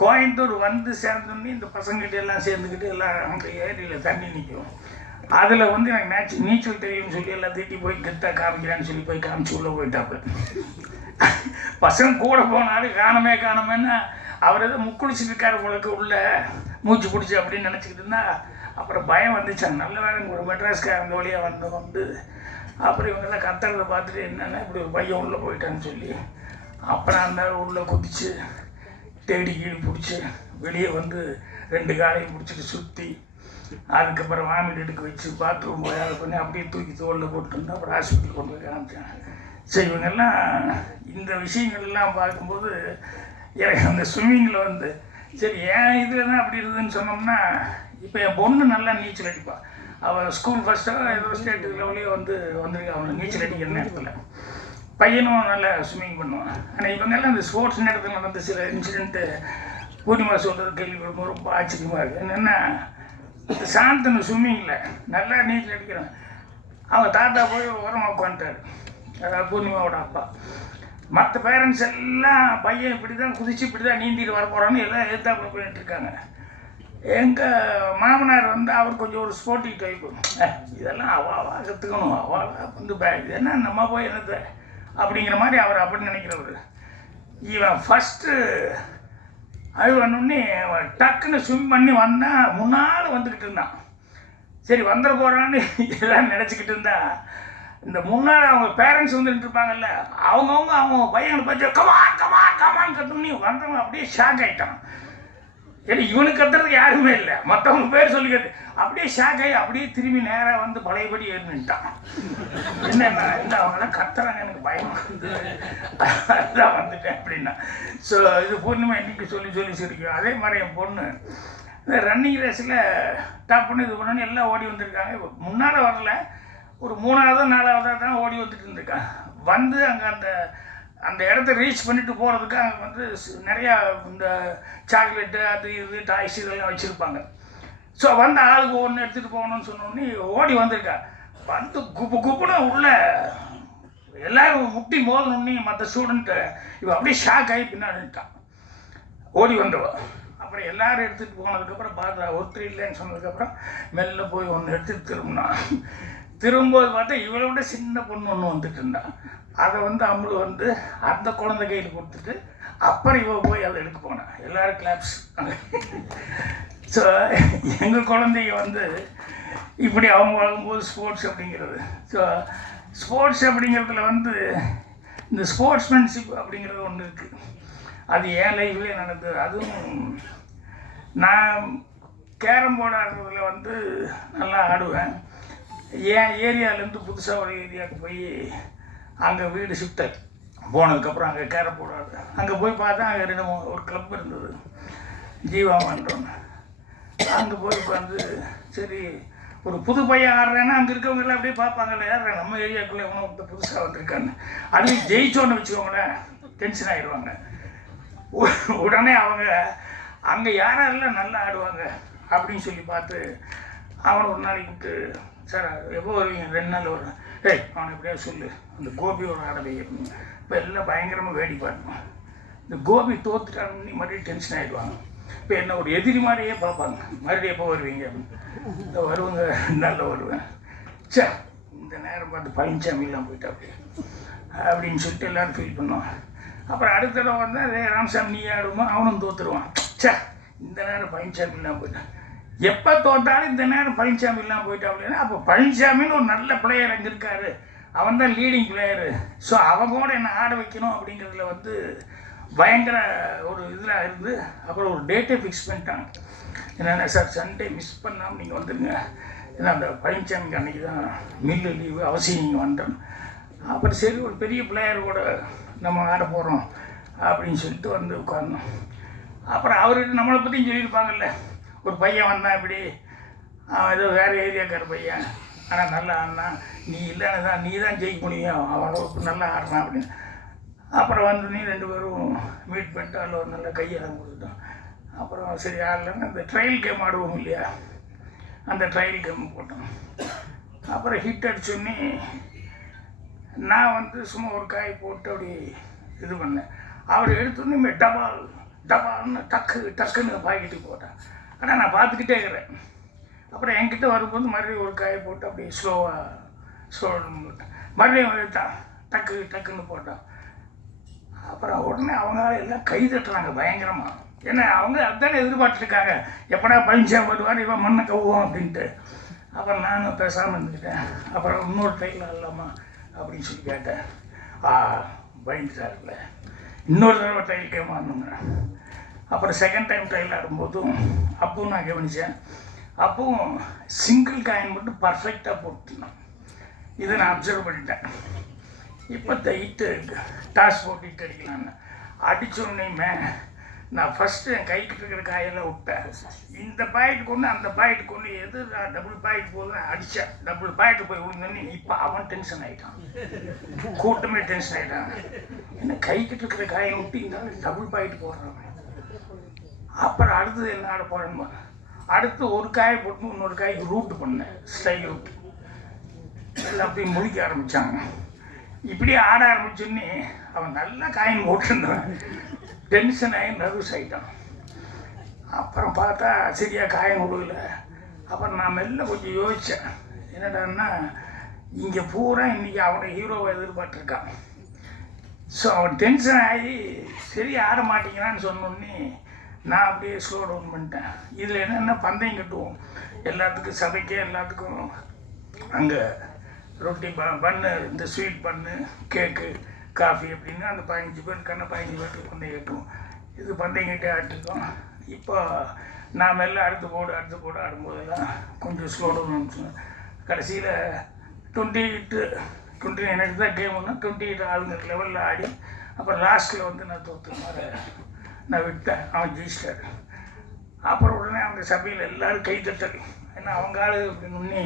கோயம்புத்தூர் வந்து சேர்ந்தோன்னே இந்த பசங்கிட்ட எல்லாம் சேர்ந்துக்கிட்டு எல்லாம் அந்த ஏரியில் தண்ணி நிற்கும். அதில் வந்து எனக்கு நீச்சல் தெரியும்னு சொல்லி எல்லாம் திட்டி போய் கெத்தாக காமிக்கிறான்னு சொல்லி போய் காமிச்சு உள்ளே போயிட்டாப்புல. பசங்க கூட போனாலும் காணமேன்னா அவர் எதோ முக்குளிச்சுட்டு இருக்காரு உங்களுக்கு உள்ள மூச்சு பிடிச்சி அப்படின்னு நினச்சிக்கிட்டு இருந்தா. அப்புறம் பயம் வந்துச்சாங்க. நல்ல வேலைங்க ஒரு மெட்ராஸ்கார அந்த வழியாக வந்து அப்புறம் இவங்கெல்லாம் கத்துறதை பார்த்துட்டு என்னென்னா இப்படி ஒரு பையன் உள்ளே போயிட்டான்னு சொல்லி அப்புறம் அந்த உள்ளே குதிச்சு தேடி கீழே பிடிச்சி வெளியே வந்து 2 காலையும் பிடிச்சிட்டு சுற்றி அதுக்கப்புறம் வாமிட் எடுக்க வச்சு பாத்ரூம் போய் அதை பண்ணி அப்படியே தூக்கி தோளில் போட்டுருந்தா அப்புறம் ஹாஸ்பிட்டல் கொண்டு போய் காமிச்சேன். சரி, இவங்கெல்லாம் இந்த விஷயங்கள்லாம் பார்க்கும்போது எனக்கு அந்த ஸ்விம்மிங்கில் வந்து சரி ஏன் இதில் தான் அப்படி இருக்குதுன்னு சொன்னோம்னா, இப்போ என் பொண்ணு நல்லா நீச்சல் அடிப்பாள். அவள் ஸ்கூல் ஃபஸ்ட்டாக ஏதோ ஸ்டேட் லெவலே வந்திருக்கா அவனுக்கு நீச்சல் அடிக்கிற நேரத்தில். பையனும் நல்லா ஸ்விம்மிங் பண்ணுவான். ஆனால் இவங்கெல்லாம் இந்த ஸ்போர்ட்ஸ் நேரத்தில் நடந்த சில இன்சிடெண்ட்டு பூர்ணிமா சொல்கிறது கேள்விப்படும்போது ரொம்ப ஆச்சரியமாக இருக்குது. என்னென்னா, சாந்தனு ஸ்விம்மிங்கில் நல்லா நீச்சல் அடிக்கிறான். அவங்க தாத்தா போய் உரமாக உட்காந்துட்டார், அதாவது பூர்ணிமாவோட அப்பா. மற்ற பேரண்ட்ஸ் எல்லாம் பையன் இப்படி தான் குதிச்சு இப்படி தான் நீந்திட்டு வர போகிறான்னு எல்லாம் எதிர்த்தாப்புல போயிட்டுருக்காங்க. எங்கள் மாமனார் வந்து அவர் கொஞ்சம் ஒரு ஸ்போர்ட்டிவ் டைப்பு. இதெல்லாம் அவா கற்றுக்கணும், அவள் வந்து இது என்ன நம்ம போய் என்னது அப்படிங்கிற மாதிரி அவர் அப்படி நினைக்கிறவர். இவன் ஃபஸ்ட்டு அழுவணுன்னே டக்குன்னு ஸ்விம் பண்ணி வந்தால் முன்னால் வந்துக்கிட்டு இருந்தான். சரி வந்துட போகிறான்னு எல்லாம் நினச்சிக்கிட்டு இருந்தா, இந்த முன்னாடி அவங்க பேரண்ட்ஸ் வந்துட்டு இருப்பாங்கல்ல, அவங்க பையனை பார்த்து கமான் கத்துன்னு வந்தவங்க அப்படியே ஷாக் ஆகிட்டான். ஏன்னா இவனுக்கு கத்துறதுக்கு யாருமே இல்லை, மற்றவங்க பேர் சொல்லிக்கிறது. அப்படியே ஷாக் ஆகி அப்படியே திரும்பி நேராக வந்து பழையபடி ஏறிட்டான். என்னென்னா இல்லை அவங்களாம் கத்துறாங்க, எனக்கு பயமாக இருக்குது, அதுதான் வந்துட்டேன் அப்படின்னா. ஸோ இது பூர்ணிமா இன்னைக்கு சொல்லி சிரிக்கும். அதே மாதிரி என் பொண்ணு இந்த ரன்னிங் ரேஸில் டாப் பண்ணி இது பண்ணணும்னு எல்லாம் ஓடி வந்திருக்காங்க. முன்னால் வரல, ஒரு 3வது 4வதாக தான் ஓடி வந்துட்டு இருந்திருக்காங்க. வந்து அங்கே அந்த இடத்த ரீச் பண்ணிட்டு போகிறதுக்கு அங்கே வந்து நிறையா இந்த சாக்லேட்டு அது இது டாய்ஸ் இதெல்லாம் வச்சுருப்பாங்க. ஸோ வந்து ஆளுக்கு ஒன்று எடுத்துகிட்டு போகணும்னு சொன்னோடனே ஓடி வந்திருக்கா. வந்து குப்புன்னு உள்ள எல்லோரும் முட்டி மோதணுன்னே மற்ற ஸ்டூடெண்ட்டு இவன் அப்படியே ஷாக் ஆகி பின்னாடிட்டான் ஓடி வந்தவ. அப்புறம் எல்லோரும் எடுத்துகிட்டு போனதுக்கப்புறம் பார்த்தா ஒருத்தர் இல்லைன்னு சொன்னதுக்கப்புறம் மெல்ல போய் ஒன்று எடுத்துகிட்டு திரும்பும்போது பார்த்தா இவளை விட சின்ன பொண்ணு ஒன்று வந்துட்டு இருந்தா. அதை வந்து அம்மளு வந்து அந்த குழந்தை கையில் கொடுத்துட்டு அப்புறம் இவ போய் அதை எடுக்க போனான். எல்லோரும் கிளாப்ஸ். ஸோ எங்கள் குழந்தைங்க வந்து இப்படி அவங்க வாங்கும்போது ஸ்போர்ட்ஸ் அப்படிங்கிறது. ஸோ ஸ்போர்ட்ஸ் அப்படிங்கிறதுல வந்து இந்த ஸ்போர்ட்ஸ்மேன்ஷிப் அப்படிங்கிறது ஒன்று இருக்குது. அது என் லைஃப்லேயே நடந்தது. அதுவும் நான் கேரம் போர்டு ஆடுறதுல வந்து நல்லா ஆடுவேன். என் ஏரியாவிலேருந்து புதுசாக ஒரு ஏரியாவுக்கு போய் அங்கே வீடு ஷிஃப்ட் போனதுக்கப்புறம் அங்கே கேரம் போர்டு ஆடு அங்கே போய் பார்த்தா அங்கே ஒரு கிளப் இருந்தது, ஜீவா மன்றம்னு. அங்கே போய் உட்காந்து சரி ஒரு புது பையன் ஆடுறேன்னா அங்கே இருக்கவங்கெல்லாம் அப்படியே பார்ப்பாங்கல்ல, யார் நம்ம ஏரியாவுக்குள்ளே ஒன்று புதுசாக வந்திருக்கான்னு. அதுலேயும் ஜெயிச்சோன்னு வச்சுக்கோங்களேன் டென்ஷன் ஆகிடுவாங்க. உடனே அவங்க அங்கே யாரெல்லாம் நல்லா ஆடுவாங்க அப்படின்னு சொல்லி பார்த்து அவனை ஒரு நாளைக்கு விட்டு, சார் எப்போ வருவீங்க? 2 நாள் வருவேன். ஏய் அவனை எப்படியா சொல்லு, அந்த கோபியோட ஆட வைக்கணும். இப்போ எல்லாம் பயங்கரமாக வேடி பார்க்கணும். இந்த கோபி தோத்துட்டான்னு மறுபடியும் டென்ஷன் ஆகிடுவாங்க. இப்போ என்ன ஒரு எதிரி மாதிரியே பார்ப்பாங்க. மறுபடியும் எப்போ வருவீங்க அப்படின்னு. இந்த வருவாங்க, 2 நாளில் வருவேன். சே இந்த நேரம் பார்த்து பழனிசாமிலாம் போயிட்டா அப்படின்னு சொல்லிட்டு எல்லோரும் ஃபீல் பண்ணுவான். அப்புறம் அடுத்த தடவை வந்தால் அதே ராமசாமி நீ ஆடுமா, அவனும் தோற்றுருவான். சே இந்த நேரம் பழனிசாமிலாம் போயிட்டான். எப்போ தோற்றாலும் இந்த நேரம் பழனிசாமிலாம் போயிட்டா அப்படின்னா, அப்போ பழனிசாமின்னு ஒரு நல்ல பிளேயர் அங்கே இருக்காரு, அவன் தான் லீடிங் பிளேயரு. ஸோ அவங்க கூட என்ன ஆட வைக்கணும் அப்படிங்கிறதுல வந்து பயங்கர ஒரு இதில் இருந்து அப்புறம் ஒரு டேட்டை ஃபிக்ஸ் பண்ணிட்டாங்க. என்னென்ன சார் சண்டே மிஸ் பண்ணாமல் நீங்கள் வந்துடுங்க, ஏன்னா அந்த பழனிசாமிக்கு அன்றைக்கி தான் மில்லு லீவு, அவசியம் நீங்கள் வந்துடணும். அப்புறம் சரி ஒரு பெரிய பிளேயர் கூட நம்ம ஆட போகிறோம் அப்படின்னு சொல்லிட்டு வந்து உட்காரணும். அப்புறம் அவர்கிட்ட நம்மளை பற்றியும் சொல்லியிருப்பாங்கல்ல, ஒரு பையன் வந்தான் இப்படி, ஏதோ வேறு ஏரியாக்கார பையன், ஆனால் நல்லா ஆடினா, நீ இல்லைன்னு தான் நீ தான் ஜெயிக்க முடியும், அவனுக்கு நல்லா ஆடுறான் அப்படின்னு. அப்புறம் வந்து நீ 2 பேரும் மீட் பண்ணிட்டு அதில் ஒரு நல்ல கையெல்லாம் கொடுத்துட்டோம். அப்புறம் சரி ஆடலன்னு அந்த ட்ரையல் கேம் ஆடுவோம் இல்லையா, அந்த ட்ரையல் கேம் போட்டோம். அப்புறம் ஹிட் அடிச்சோன்னே நான் வந்து சும்மா ஒரு காய் போட்டு அப்படி இது பண்ணேன். அவர் எடுத்தோன்னே டபால் டபால்னு டக்குன்னு பாக்கெட்டுக்கு போட்டேன். ஆனால் நான் பார்த்துக்கிட்டே இருக்கிறேன். அப்புறம் என்கிட்ட வரும்போது மறுபடியும் ஒரு காயை போட்டு அப்படியே ஸ்லோவாக மறுபடியும் எடுத்தான், டக்குன்னு போட்டான். அப்புறம் உடனே அவங்க எல்லாம் கை தட்டுறாங்க பயங்கரமாக. ஏன்னா அவங்க அதுதானே எதிர்பார்த்துருக்காங்க, எப்படா பழனிசாமி வருவார், இவன் மண்ணை கவுவோம் அப்படின்ட்டு. அப்புறம் நானும் பேசாமல் இருந்துக்கிட்டேன். அப்புறம் இன்னொரு ட்ரையில் ஆடலாமா அப்படின்னு சொல்லி கேட்டேன். பயந்துட்டார்ல, இன்னொரு தடவை ட்ரையல் கேம் ஆடணுங்க. அப்புறம் செகண்ட் டைம் ட்ரையல் ஆடும்போதும் அப்பவும் நான் கவனித்தேன். அப்பவும் சிங்கிள் காயின் மட்டும் பர்ஃபெக்டாக போட்டுருந்தோம். இதை நான் அப்சர்வ் பண்ணிட்டேன். இப்போ ஹிட்டு டாஸ் போட்டு ஹிட் அடிக்கலான்னு அடித்தோடனேயுமே நான் ஃபஸ்ட்டு என் கைக்கிட்ட இருக்கிற காயெல்லாம் விட்டேன். இந்த பாயிண்ட் கொண்டு அந்த பாயிண்ட் கொண்டு எது நான் டபுள் பாயிண்ட் போதும் அடித்தேன். டபுள் பாயிண்ட் போய் விழுந்தோன்னே இப்போ அவன் டென்ஷன் ஆகிட்டான், கூட்டமே டென்ஷன் ஆகிட்டான். என்ன கைக்கிட்ட இருக்கிற காயை விட்டு இருந்தாலும் டபுள் பாயிண்ட் போடுறான். அப்புறம் அடுத்தது என்ன ஆட போகிறேன்னு அடுத்து ஒரு காயை போட்டு இன்னொரு காய்க்கு ரூட் பண்ணேன், ஸ்டைல் ரூட். எல்லாம் அப்படியே முழிக்க ஆரம்பித்தாங்க. இப்படியே ஆட ஆரம்பிச்சோன்னே அவன் நல்லா காயின் போட்டுருந்தான், டென்ஷன் ஆகி நர்வஸ் ஆகிட்டான். அப்புறம் பார்த்தா சரியாக காயின் விடல. அப்புறம் நான் மெல்ல கொஞ்சம் யோசித்தேன், என்னடான்னா இங்கே பூரா இன்றைக்கி அவனை ஹீரோவை எதிர்பார்த்துருக்கான். ஸோ அவன் டென்ஷன் ஆகி சரி ஆட மாட்டேங்கிறான்னு சொன்னோடனே நான் அப்படியே ஸ்லோ டவுன் பண்ணிட்டேன். இதில் என்னென்ன பந்தயம் கட்டுவோம் எல்லாத்துக்கும், சபைக்கே எல்லாத்துக்கும் அங்கே ரொட்டி பண்ணு, இந்த ஸ்வீட் பண்ணு, கேக்கு, காஃபி அப்படின்னு அந்த 15 பேர் 15 பேருக்கு பந்தயம் கட்டுவோம். இது பந்தயம் கட்டி ஆட்டிருக்கோம். இப்போ நாம் எல்லாம் அடுத்து போடு ஆடும்போதெல்லாம் கொஞ்சம் ஸ்லோ டவுன் அனுப்பிச்சோம். கடைசியில் 28 எனக்கு தான் கேமுன்னா 28 ஆளுங்க லெவலில் ஆடி அப்புறம் லாஸ்ட்டில் வந்து நான் தோற்று மாதிரி நான் விட்டேன். அவன் ஜெயிச்சிட்டார். அப்புறம் உடனே அவங்க சபையில் எல்லோரும் கை தட்டல், ஏன்னா அவங்க ஆளு அப்படின்னு.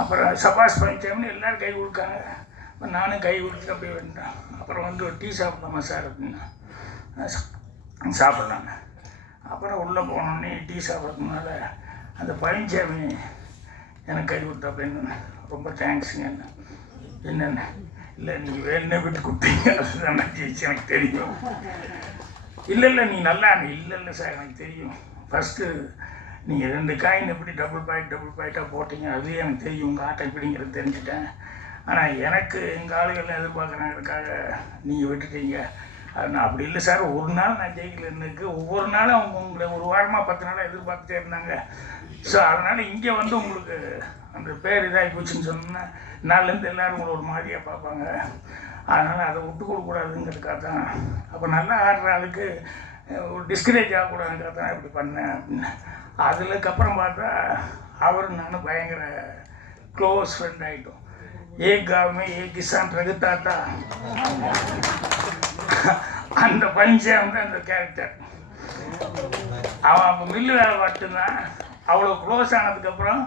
அப்புறம் சபாஷ் பழனிசாமின்னு எல்லோரும் கை கொடுக்காங்க. நானும் கை கொடுத்துட்டு அப்படியே வந்துட்டேன். அப்புறம் வந்து ஒரு டீ சாப்பிடலாமா சார் அப்படின்னா, சாப்பிட்லாங்க. அப்புறம் உள்ளே போனோடனே டீ சாப்பிட்றதுனால அந்த பழனிசாமி எனக்கு கை கொடுத்தா அப்படின்னு, ரொம்ப தேங்க்ஸுங்க. என்னென்ன இல்லை நீங்கள் வேணுன்னே விட்டு கொடுத்தீங்க, அதுதான் நான் ஜெயிச்சு எனக்கு தெரியும். இல்லை நீ நல்லா இல்லை சார் எனக்கு தெரியும். ஃபஸ்ட்டு நீங்கள் 2 காயின் எப்படி டபுள் பாயிண்ட்டாக போட்டீங்க, அதுவே எனக்கு தெரியும், உங்கள் ஆட்டம் எப்படிங்கிறது தெரிஞ்சுட்டேன். ஆனால் எனக்கு எங்கள் ஆளுகள்லாம் எதிர்பார்க்குறாங்கிறதுக்காக நீங்கள் விட்டுட்டீங்க. அது நான் அப்படி இல்லை சார், ஒரு நாள் நான் ஜெயிக்கல இருந்துக்கு, ஒவ்வொரு நாளும் அவங்க உங்களை ஒரு வாரமாக 10 நாளாக எதிர்பார்த்துட்டே இருந்தாங்க. ஸோ அதனால் இங்கே வந்து உங்களுக்கு அந்த பேர் இதாகி போச்சுன்னு சொன்னோன்னா நாள்லேருந்து எல்லோரும் உங்களை ஒரு மாதிரியாக பார்ப்பாங்க. அதனால் அதை விட்டு கொடுக்கூடாதுங்கிறதுக்காக தான். அப்போ நல்லா ஆடுற ஆளுக்கு ஒரு டிஸ்கரேஜ் ஆகக்கூடாதுங்கிறத தான் இப்படி பண்ணேன் அப்படின்னு. அதுக்கப்புறம் பார்த்தா அவரும் நானும் பயங்கர க்ளோஸ் ஃப்ரெண்ட் ஆகிட்டோம். ஏக் காவ் மே ஏக் கிசான் ரகுதாத்தா, அந்த பழனிசாமி தான் அந்த கேரக்டர். அவன் அப்போ மில்லு வேலை பார்த்துருந்தான். அவ்வளோ க்ளோஸ் ஆனதுக்கப்புறம்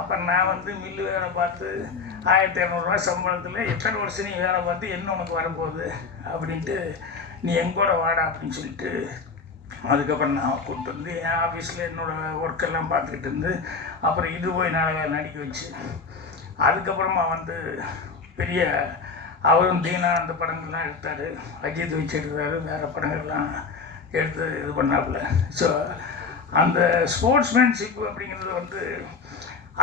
அப்புறம் நான் வந்து மில்லு வேலை பார்த்து 1200 ரூபா சம்பளத்தில் எத்தனை வருஷம் நீ வேலை பார்த்து என்ன உனக்கு வரப்போகுது அப்படின்ட்டு நீ எங்கூட வாடா அப்படின்னு சொல்லிட்டு அதுக்கப்புறம் நான் கூப்பிட்டு வந்து என் ஆஃபீஸில் என்னோடய ஒர்க்கெல்லாம் பார்த்துக்கிட்டு இருந்து அப்புறம் இது போய் நான் நடிக்க வச்சு அதுக்கப்புறமா வந்து பெரிய அவரும் தீனா அந்த படங்கள்லாம் எடுத்தார், அஜித் வச்சு எடுத்தார், வேறு படங்கள்லாம் எடுத்து இது பண்ணாப்புல. ஸோ அந்த ஸ்போர்ட்ஸ்மேன்ஷிப் அப்படிங்கிறது வந்து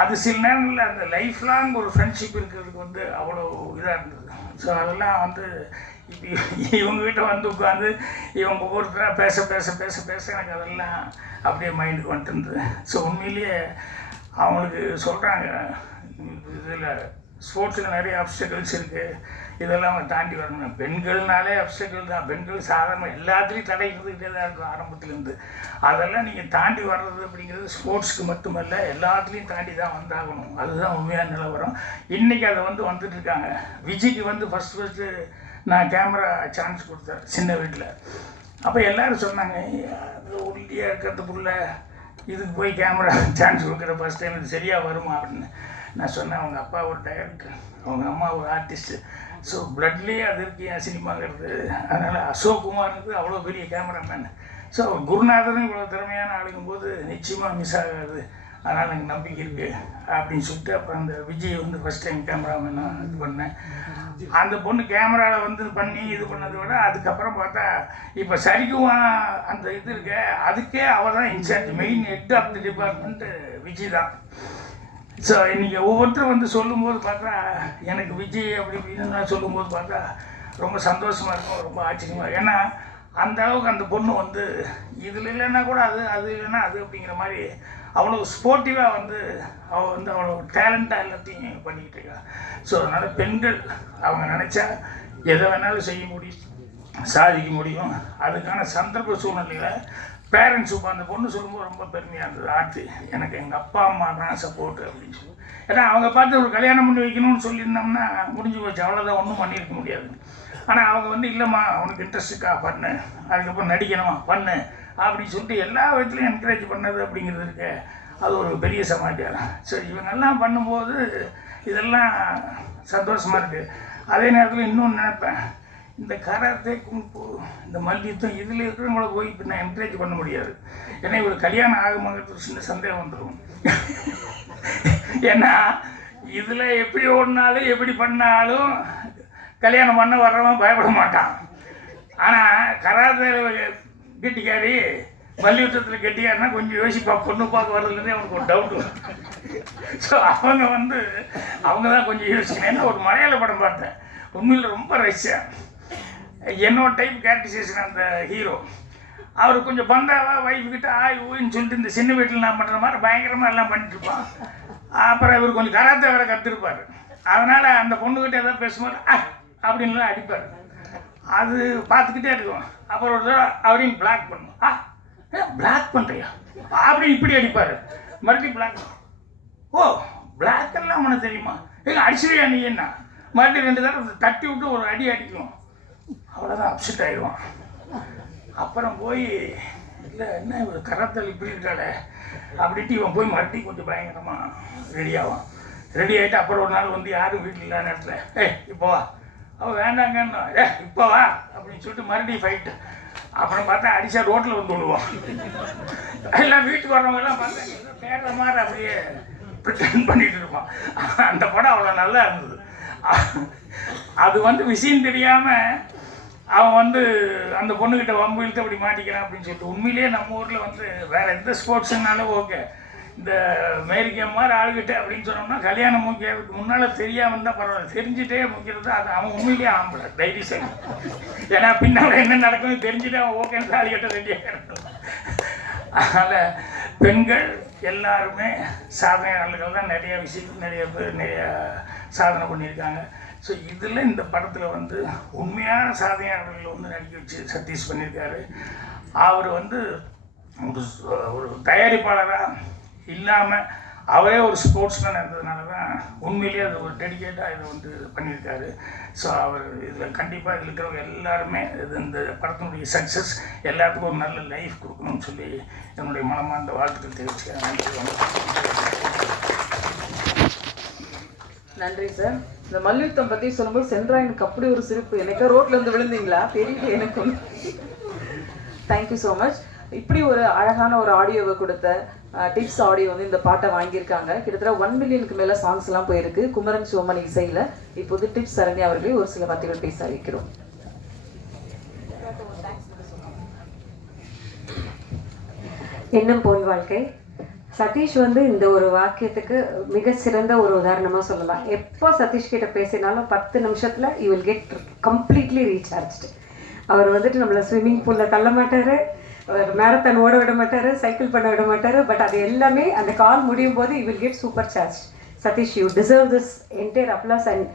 அது சில நேரங்களில் அந்த லைஃப் லாங் ஒரு ஃப்ரெண்ட்ஷிப் இருக்கிறதுக்கு வந்து அவ்வளோ இதாக இருந்தது. ஸோ அதெல்லாம் வந்து இவங்க கிட்ட வந்து உட்காந்து இவங்க ஒவ்வொருத்தராக பேச பேச பேச பேச எனக்கு அதெல்லாம் அப்படியே மைண்டுக்கு வந்துட்டு இருந்தது. ஸோ உண்மையிலேயே அவங்களுக்கு சொல்கிறாங்க இதில் ஸ்போர்ட்ஸில் நிறைய அப்டக்கிள்ஸ் இருக்குது, இதெல்லாம் அவங்க தாண்டி வரணும். பெண்கள்னாலே அப்டக்கிள் தான், பெண்கள் சாதாரண எல்லாத்துலேயும் தடை இருந்துக்கிட்டே தான் இருக்கும் ஆரம்பத்துலேருந்து. அதெல்லாம் நீங்கள் தாண்டி வர்றது அப்படிங்கிறது ஸ்போர்ட்ஸுக்கு மட்டுமல்ல, எல்லாத்துலேயும் தாண்டி தான் வந்தாகணும். அதுதான் உண்மையான நிலவரம். இன்றைக்கி அதை வந்து வந்துட்டுருக்காங்க. விஜய்க்கு வந்து ஃபஸ்ட்டு நான் கேமரா சான்ஸ் கொடுத்தேன் சின்ன வீட்டில். அப்போ எல்லோரும் சொன்னாங்க ஒல்லியாக இருக்கிறதுக்குள்ள இதுக்கு போய் கேமரா சான்ஸ் கொடுக்குற ஃபஸ்ட் டைம் இது சரியாக வருமா அப்படின்னு. நான் சொன்னேன் அவங்க அப்பா ஒரு டைரக்டர், அவங்க அம்மா ஒரு ஆர்டிஸ்ட்டு, ஸோ பிளட்லேயே அது இருக்கு என் சினிமாங்கிறது. அதனால் அசோக் குமாருக்கு அவ்வளோ பெரிய கேமராமேன். ஸோ குருநாதனும் இவ்வளோ திறமையான ஆளுங்கும்போது நிச்சயமாக மிஸ் ஆகாது, அதனால் எனக்கு நம்பிக்கை இருக்குது அப்படின்னு சொல்லிட்டு அப்புறம் அந்த விஜய் வந்து ஃபஸ்ட் டைம் கேமராமேன் நான் இது பண்ணேன். அந்த பொண்ணு கேமராவில் வந்து பண்ணி இது பண்ணதை விட அதுக்கப்புறம் பார்த்தா இப்போ சரிக்குவா அந்த இது இருக்க அதுக்கே அவள் தான் incharge, main head of the department Vijay தான். ஸோ இன்றைக்கி ஒவ்வொருத்தரும் வந்து சொல்லும்போது பார்த்தா எனக்கு விஜய் அப்படி இப்படின்னு நான் சொல்லும்போது பார்த்தா ரொம்ப சந்தோஷமாக இருக்கும், ரொம்ப ஆச்சரியமாக இருக்கும். ஏன்னா அந்த அளவுக்கு அந்த பொண்ணு வந்து இதில் இல்லைன்னா கூட அது, அது இல்லைன்னா அது அப்படிங்கிற மாதிரி அவ்வளோ ஸ்போர்ட்டிவாக வந்து அவள் வந்து அவ்வளோ டேலண்ட்டாக எல்லாத்தையும் பண்ணிக்கிட்டு இருக்கா. ஸோ அதனால் பெண்கள் அவங்க நினச்சா எதை வேணாலும் செய்ய முடியும், சாதிக்க முடியும். அதுக்கான சந்தர்ப்ப சூழ்நிலையில் பேரண்ட்ஸ் அந்த பொண்ணு சொல்லும்போது ரொம்ப பெருமையாக இருந்தது. ஆர்த்தி எனக்கு எங்கள் அப்பா அம்மா தான் சப்போர்ட்டு அப்படின்னு சொல்லி. ஏன்னா அவங்க பார்த்து ஒரு கல்யாணம் பண்ணி வைக்கணும்னு சொல்லியிருந்தோம்னா முடிஞ்சு போச்சு, அவ்வளோதான், ஒன்றும் பண்ணியிருக்க முடியாது. ஆனால் அவங்க வந்து இல்லைம்மா அவனுக்கு இன்ட்ரெஸ்ட்டுக்கா பண்ணு, அதுக்கப்புறம் நடிக்கணுமா பண்ணு அப்படின்னு சொல்லிட்டு எல்லா விதத்துலையும் என்கரேஜ் பண்ணது அப்படிங்கிறது இருக்கு, அது ஒரு பெரிய சமாச்சாரம். சரி இவங்கெல்லாம் பண்ணும்போது இதெல்லாம் சந்தோஷமாக இருக்குது. அதே நேரத்தில் இன்னொன்று நினைப்பேன், இந்த கராத்தே குங்ஃபூ இந்த மல்யுத்தம் இதில் இருக்கிறவங்கள போய் இப்போ நான் என்கரேஜ் பண்ண முடியாது. ஏன்னா இவர் கல்யாணம் ஆகுமாங்கிறது சின்ன சந்தேகம் வந்துடும். ஏன்னா இதில் எப்படி ஓடினாலும் எப்படி பண்ணாலும் கல்யாணம் பண்ண வர்றவன் பயப்பட மாட்டான். ஆனால் கராத்தே கெட்டிக்காரி மல்யுத்தத்தில் கெட்டிக்காருன்னா கொஞ்சம் யோசிப்பா, பொண்ணு பார்க்க வர்றதுலேருந்தே அவனுக்கு ஒரு டவுட்டு. ஸோ அவங்க வந்து அவங்க தான் கொஞ்சம் யோசிக்கணும். ஏன்னா ஒரு மலையாள படம் பார்த்தேன், உண்மையில் ரொம்ப ரஷ்யா என்னோட டைப் கேரக்டரைசேஷன் அந்த ஹீரோ. அவர் கொஞ்சம் பந்தாவா வைஃப்கிட்ட ஊன்னு சொல்லிட்டு இந்த சின்ன வீட்டில் நான் பண்ணுற மாதிரி பயங்கரமாக எல்லாம் பண்ணிட்டுருப்பான். அப்புறம் இவர் கொஞ்சம் கராத்தே வேற கற்றுருப்பார். அதனால் அந்த பொண்ணுக்கிட்ட எதாவது பேசும்போது அப்படின்லாம் அடிப்பார். அது பார்த்துக்கிட்டே இருக்கும். அப்புறம் ஒரு தடவை அவரையும் பிளாக் பண்ணும். பிளாக் பண்ணுறியா அப்படின்னு இப்படி அடிப்பார். மறுபடியும் பிளாக், ஓ பிளாக் எல்லாம் உனக்கு தெரியுமா, எங்கே அடிச்சிருவியா நீ என்ன, மறுபடியும் 2 தடவை தட்டி விட்டு ஒரு அடி அடிக்கும். அவ்வளோதான், அப்செட் ஆகிடுவான். அப்புறம் போய் இல்லை என்ன இவர் கராத்தல் இப்படி இருக்காளே அப்படின்ட்டு இவன் போய் மறுபடியும் கொஞ்சம் பயங்கரமாக ரெடி ஆவான். ரெடி ஆகிட்டு அப்புறம் ஒரு நாள் வந்து யாரும் வீட்டில் இல்லாத நேரத்தில் இப்போ வா, அவள் வேண்டாங்கன்னு இப்போ வா அப்படின்னு சொல்லிட்டு மறுபடியும் ஃபைட்டு. அப்புறம் பார்த்தா அடித்தா ரோட்டில் வந்து விடுவான். எல்லாம் வீட்டுக்கு வர்றவங்கெல்லாம் பார்த்தா தேடுற மாதிரி அப்படியே ப்ரிட்டன் பண்ணிகிட்டு இருப்பான். அந்த படம் அவ்வளோ நல்லா இருந்தது. அது வந்து விஷயம் தெரியாமல் அவன் வந்து அந்த பொண்ணுக்கிட்ட வம்பு இழுத்து அப்படி மாட்டிக்கிறான் அப்படின்னு சொல்லிட்டு. உண்மையிலேயே நம்ம ஊரில் வந்து வேறு எந்த ஸ்போர்ட்ஸுனாலும் ஓகே, இந்த அமெரிக்கா மாதிரி ஆளுகிட்ட அப்படின்னு சொன்னோம்னா கல்யாணம் முக்கியதுக்கு முன்னால் தெரியாமல் இருந்தால் பரவாயில்ல, தெரிஞ்சுட்டே முக்கியது அது அவன் உண்மையிலேயே ஆம்பளை தைரியசன். ஏன்னா பின்னால் என்ன நடக்கும்னு தெரிஞ்சுட்டு அவன் ஓகேன்னு தாலிக்கிட்ட ரெடியாக இருக்கணும். அதனால் பெண்கள் எல்லாருமே சாதனையாளர்கள் தான். நிறைய விஷயங்கள் நிறைய பேர் நிறைய சாதனை பண்ணியிருக்காங்க. ஸோ இதில் இந்த படத்தில் வந்து உண்மையான சாதனையாளர்கள் வந்து நடிக்க வச்சு சதீஷ் பண்ணியிருக்காரு. அவர் வந்து ஒரு தயாரிப்பாளராக இல்லாமல் அவரே ஒரு ஸ்போர்ட்ஸ்மேன் இருந்ததுனால தான் உண்மையிலேயே அது ஒரு டெடிக்கேட்டாக இதை வந்து பண்ணியிருக்காரு. ஸோ அவர் இதில் கண்டிப்பாக இதில் இருக்கிறவங்க எல்லாருமே இந்த படத்தினுடைய சக்ஸஸ் எல்லாத்துக்கும் ஒரு நல்ல லைஃப் கொடுக்கணும்னு சொல்லி என்னுடைய மனமார்ந்த வாழ்த்துக்கள் தெரிவிச்சுக்கிறேன். நன்றி சார். இந்த மல்யுத்தம் பத்தி சொல்லும்போது சென்றா எனக்கு அப்படி ஒரு சிரிப்பு. எனக்கு ரோட்ல இருந்து விழுந்தீங்களா தெரியல எனக்கு. Thank you so much. இப்படி ஒரு அழகான ஒரு ஆடியோவை கொடுத்த டிப்ஸ் ஆடியோ வந்து இந்த பாட்டை வாங்கியிருக்காங்க. கிட்டத்தட்ட 1 மில்லியனுக்கு மேல சாங்ஸ் எல்லாம் போயிருக்கு குமரன் சோமன் இசையில. இப்போது டிப்ஸ் சரண்யா அவர்களே ஒரு சில வார்த்தைகள் பேச வைக்கிறோம். எண்ணம் போல் வாழ்க்கை. சதீஷ் வந்து இந்த ஒரு வாக்கியத்துக்கு மிக சிறந்த ஒரு உதாரணமாக சொல்லலாம். எப்போ சதீஷ் கிட்ட பேசினாலும் 10 நிமிஷத்தில் you will get completely recharged. அவர் வந்துட்டு நம்மளை ஸ்விம்மிங் பூலில் தள்ள மாட்டார், மேரத்தான் ஓட விட மாட்டார், சைக்கிள் பண்ண விட மாட்டார். பட் அது எல்லாமே அந்த கால் முடியும் போது you will get super charge. Satish, you deserve this entire applause and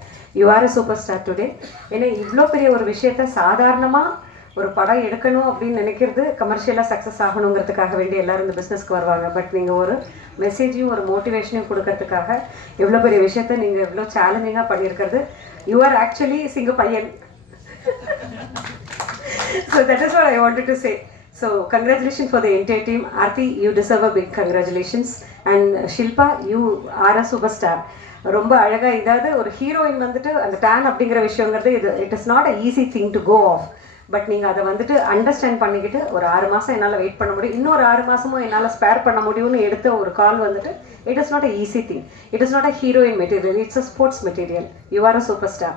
you are a super star today. ஏன்னா இவ்வளோ பெரிய ஒரு விஷயத்த சாதாரணமாக ஒரு படம் எடுக்கணும் அப்படின்னு நினைக்கிறது கமர்ஷியலாக சக்ஸஸ் ஆகணுங்கிறதுக்காக வேண்டி எல்லோரும் இந்த பிஸ்னஸ்க்கு வருவாங்க. பட் நீங்கள் ஒரு மெசேஜையும் ஒரு மோட்டிவேஷனையும் கொடுக்கறதுக்காக எவ்வளோ பெரிய விஷயத்த நீங்கள் எவ்வளோ சேலஞ்சிங்காக பண்ணியிருக்கிறது. யூ ஆர் ஆக்சுவலி சிங்க பையன். So that is what I wanted to say. So congratulation for the entire team. Aarthi, you deserve a big congratulations. And Shilpa, you are a super star. ரொம்ப அழகாக, இதாவது ஒரு ஹீரோயின் வந்துட்டு அந்த டேன் அப்படிங்கிற விஷயங்கிறது it is not a easy thing to go off. But நீங்கள் அதை வந்துட்டு அண்டர்ஸ்டாண்ட் பண்ணிக்கிட்டு ஒரு 6 மாதம் என்னால் வெயிட் பண்ண முடியும், இன்னொரு 6 மாதமும் என்னால் ஸ்பேர் பண்ண முடியும்னு எடுத்த ஒரு கால் வந்துட்டு it is not a easy thing. It is not a heroine material, it's a sports material. You are a super star.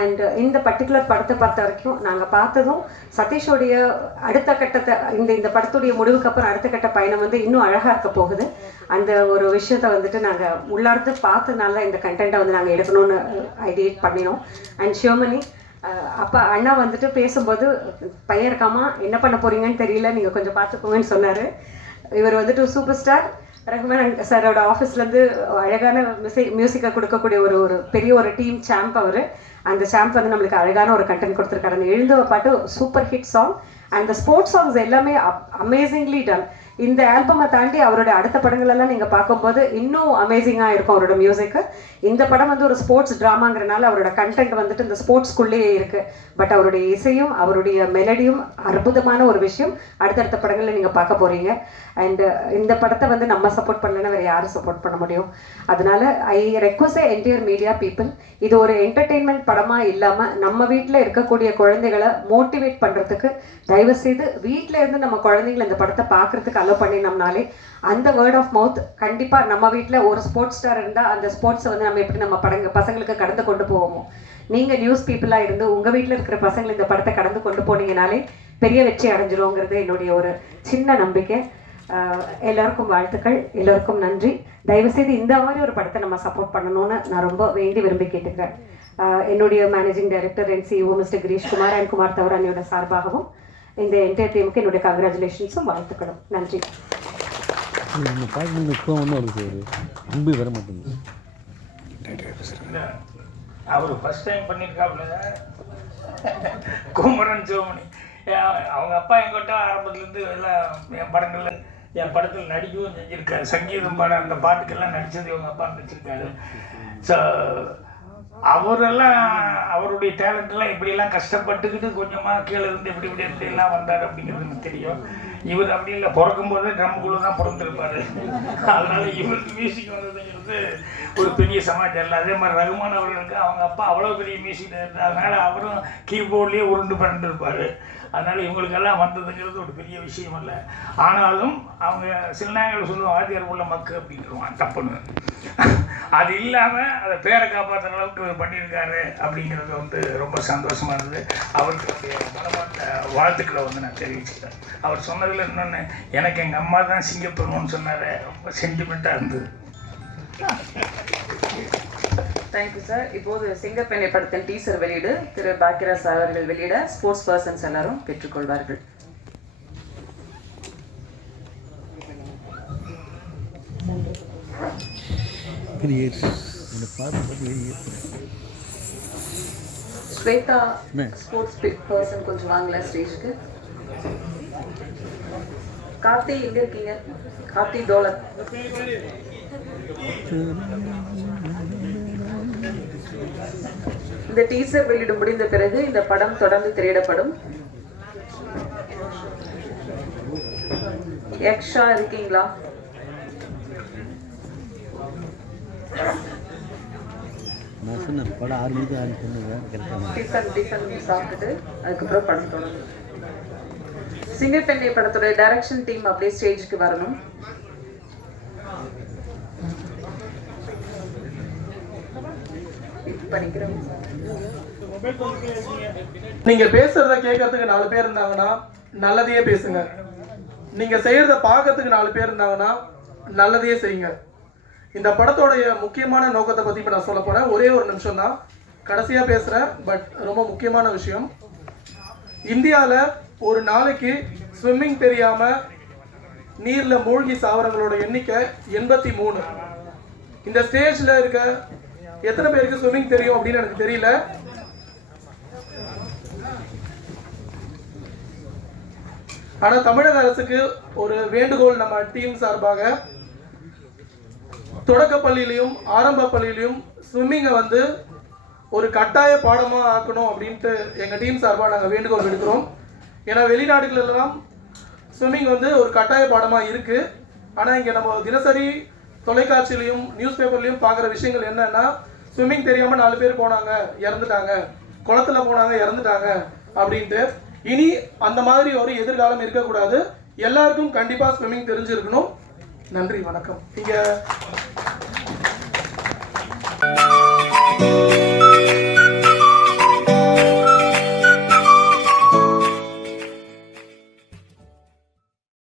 And இந்த பர்டிகுலர் படத்தை பார்த்த வரைக்கும் நாங்கள் பார்த்ததும் சதீஷோடைய அடுத்த கட்டத்தை இந்த படத்துடைய முடிவுக்கு அப்புறம் அடுத்த கட்ட பயணம் வந்து இன்னும் அழகாக இருக்க போகுது. அந்த ஒரு விஷயத்தை வந்துட்டு நாங்கள் உள்ளார்ந்து பார்த்தனால இந்த கண்டென்ட்டை வந்து நாங்கள் எடுக்கணும்னு ஐடியேட் பண்ணினோம். அண்ட் ஷியோமணி, அப்பா அண்ணா வந்துட்டு பேசும்போது பையன் இருக்காமா, என்ன பண்ண போறீங்கன்னு தெரியல, நீங்கள் கொஞ்சம் பார்த்துக்கோங்கன்னு சொன்னார். இவர் வந்துட்டு சூப்பர் ஸ்டார் ரஹ்மான் சாரோட ஆஃபீஸ்லேருந்து அழகான மியூசிக்கை கொடுக்கக்கூடிய ஒரு பெரிய ஒரு டீம் சாம்ப். அவர் அந்த சாம்ப் வந்து நம்மளுக்கு அழகான ஒரு கண்டென்ட் கொடுத்துருக்காரு. அந்த எழுந்துவ பாட்டு super hit song. And the sports songs எல்லாமே அமேசிங்லி டன். இந்த ஆல்பமை தாண்டி அவரோட அடுத்த படங்களெல்லாம் நீங்கள் பார்க்கும்போது இன்னும் அமேசிங்காக இருக்கும் அவரோட மியூசிக்கு. இந்த படம் வந்து ஒரு ஸ்போர்ட்ஸ் ட்ராமாங்கிறனால அவரோட கண்டென்ட் வந்துட்டு இந்த ஸ்போர்ட்ஸ்குள்ளேயே இருக்குது. பட் அவருடைய இசையும் அவருடைய மெலடியும் அற்புதமான ஒரு விஷயம் அடுத்தடுத்த படங்களில் நீங்கள் பார்க்க போகிறீங்க. அண்டு இந்த படத்தை வந்து நம்ம சப்போர்ட் பண்ணலைன்னா வேறு யாரும் சப்போர்ட் பண்ண முடியும்? அதனால I request entire media people, இது ஒரு என்டர்டெயின்மெண்ட் படமாக இல்லாமல் நம்ம வீட்டில் இருக்கக்கூடிய குழந்தைகளை மோட்டிவேட் பண்ணுறதுக்கு தயவுசெய்து வீட்டில் இருந்து நம்ம குழந்தைங்களை இந்த படத்தை பார்க்குறதுக்கு அலோ பண்ணினோம்னாலே அந்த வேர்ட் ஆஃப் மவுத் கண்டிப்பாக நம்ம வீட்டில் ஒரு ஸ்போர்ட்ஸ் ஸ்டார் இருந்தால் அந்த ஸ்போர்ட்ஸை வந்து நம்ம எப்படி நம்ம பசங்களுக்கு கடந்து கொண்டு போவோமோ, நீங்கள் நியூஸ் பீப்புளாக இருந்து உங்கள் வீட்டில் இருக்கிற பசங்களை இந்த படத்தை கடந்து கொண்டு போனீங்கனாலே பெரிய வெற்றி அடைஞ்சிருவோங்கிறது என்னுடைய ஒரு சின்ன நம்பிக்கை. எல்லாருக்கும் வாழ்த்துக்கள், எல்லோருக்கும் நன்றி. தயவுசெய்து இந்த மாதிரி ஒரு படத்தை நம்ம சப்போர்ட் பண்ணணும்னு நான் ரொம்ப வேண்டி விரும்பி கேட்டுக்கிறேன். என்னுடைய managing director and CEO mister Girish Kumar and Kumar தவரானியோட சார்பாகவும் இந்த என்டையர் டீமுக்கு என்னுடைய கங்க்ராச்சுலேஷன்ஸும் வாழ்த்துக்களும். நன்றி. வர மாட்டேங்குது. அவர் ஃபர்ஸ்ட் டைம் பண்ணியிருக்காப்புல குமரன் சோமனி. அவங்க அப்பா எங்கிட்ட ஆரம்பத்துலேருந்து எல்லாம் என் படத்தில் நடிக்கவும் செஞ்சுருக்காரு. சங்கீதம் பாடம் அந்த பாட்டுக்கெல்லாம் நடித்தது இவங்க அப்பா நடிச்சிருக்காரு. ஸோ அவரெல்லாம் அவருடைய டேலண்ட்லாம் இப்படியெல்லாம் கஷ்டப்பட்டுக்கிட்டு கொஞ்சமாக கீழே இருந்து இப்படிலாம் வந்தார் அப்படிங்கிறது எனக்கு தெரியும். இவர் அப்படி இல்லை, பிறக்கும் போதே ட்ரம்குள்ளே தான் பிறந்திருப்பார். அதனால் இவருக்கு மியூசிக் வந்ததுங்கிறது ஒரு பெரிய சமாச்சாரம் இல்லை. அதே மாதிரி ரகுமான் அவர்களுக்கு அவங்க அப்பா அவ்வளோ பெரிய மியூசிக் இருந்தார், அதனால் அவரும் கீபோர்ட்லேயே உருண்டு பண்ணிருப்பார். அதனால் இவங்களுக்கெல்லாம் வந்ததுங்கிறது ஒரு பெரிய விஷயம் இல்லை. ஆனாலும் அவங்க சில நேரங்கள் சொல்லுவாங்க ஆதியார் உள்ள மக்கு அப்படின்ட்டுருவான் தப்புன்னு. அது இல்லாமல் அதை பேரை காப்பாற்றுற அளவுக்கு பண்ணியிருக்காரு அப்படிங்கிறது வந்து ரொம்ப சந்தோஷமாக இருந்தது. அவருக்கு மனமார்ந்த வாழ்த்துக்களை வந்து நான் தெரிவிச்சுக்கிறேன். அவர் சொன்னதில் இன்னொன்று, எனக்கு எங்கள் அம்மா தான் சிங்கப்பெருமன்னு சொன்னார். ரொம்ப சென்டிமெண்ட்டாக இருந்தது. Thank you sir. இப்போது சிங்கப்பெண்ணை படத்தின் டீசர் வெளியீடு திரு பாக்கியராஜ் அவர்கள் வெளியிட ஸ்போர்ட்ஸ் பர்சன்ஸ் எல்லாரும் பெற்றுக்கொள்வார்கள். ஸ்வேதா ஸ்போர்ட்ஸ் பர்சன் கொஞ்சம் வாங்கல ஸ்டேஜ்க்கு. கார்த்தி எங்க இருக்கீங்க? கார்த்தி தோலத். இந்த டீசர் வெளியிட முடிந்த பிறகு இந்த படம் தொடர்ந்து திரையிடப்படும். யக்ஷா இருக்கீங்களா? நான் சொன்னேன் படம் 6 மணிக்கு ஆரம்பிச்சுன்னு கரெக்டாக டிஃபன் சாப்பிட்டுட்டு அதுக்கப்புறம் படம் தொடங்கும். சிங்கப்பெண்ணை படத்துடைய டைரக்ஷன் டீம் அப்படியே ஸ்டேஜுக்கு வரணும். பண்ணிக்கிறோம். நீங்க பேசுறத கேட்கறதுக்கு 4 பேர் இருந்தாங்கன்னா நல்லதையே பேசுங்க. நீங்க செய்யறத பார்க்கறதுக்கு 4 பேர் இருந்தாங்கன்னா நல்லதையே செய்யுங்க. இந்த படத்தோடைய முக்கியமான நோக்கத்தை பத்தி இப்ப நான் சொல்ல போறேன். ஒரே ஒரு நிமிஷம் தான், கடைசியா பேசுறேன். பட் ரொம்ப முக்கியமான விஷயம், இந்தியாவில் ஒரு நாளைக்கு ஸ்விம்மிங் தெரியாம நீர்ல மூழ்கி சாவறவங்களோட எண்ணிக்கை 83. இந்த ஸ்டேஜ்ல இருக்க எத்தனை பேருக்கு ஸ்விம்மிங் தெரியும் அப்படின்னு எனக்கு தெரியல. ஆனா தமிழக அரசுக்கு ஒரு வேண்டுகோள், நம்ம டீம் சார்பாக தொடக்க பள்ளியிலையும் ஆரம்ப பள்ளியிலையும் ஸ்விம்மிங்கை வந்து ஒரு கட்டாய பாடமா ஆக்கணும் அப்படின்ட்டு எங்க டீம் சார்பாக நாங்கள் வேண்டுகோள் விடுக்கிறோம். ஏன்னா வெளிநாடுகளெல்லாம் ஸ்விம்மிங் வந்து ஒரு கட்டாய பாடமா இருக்கு. ஆனா இங்க நம்ம தினசரி தொலைக்காட்சியிலையும் நியூஸ் பேப்பர்லையும் பார்க்குற விஷயங்கள் என்னன்னா, ஸ்விம்மிங் தெரியாம 4 பேர் போனாங்க இறந்துட்டாங்க, குளத்துல போனாங்க இறந்துட்டாங்க அப்படின்ட்டு. இனி அந்த மாதிரி ஒரு எதிர்காலம் இருக்கக்கூடாது. எல்லாருக்கும் கண்டிப்பா ஸ்விம்மிங் தெரிஞ்சிருக்கணும். நன்றி, வணக்கம். இங்க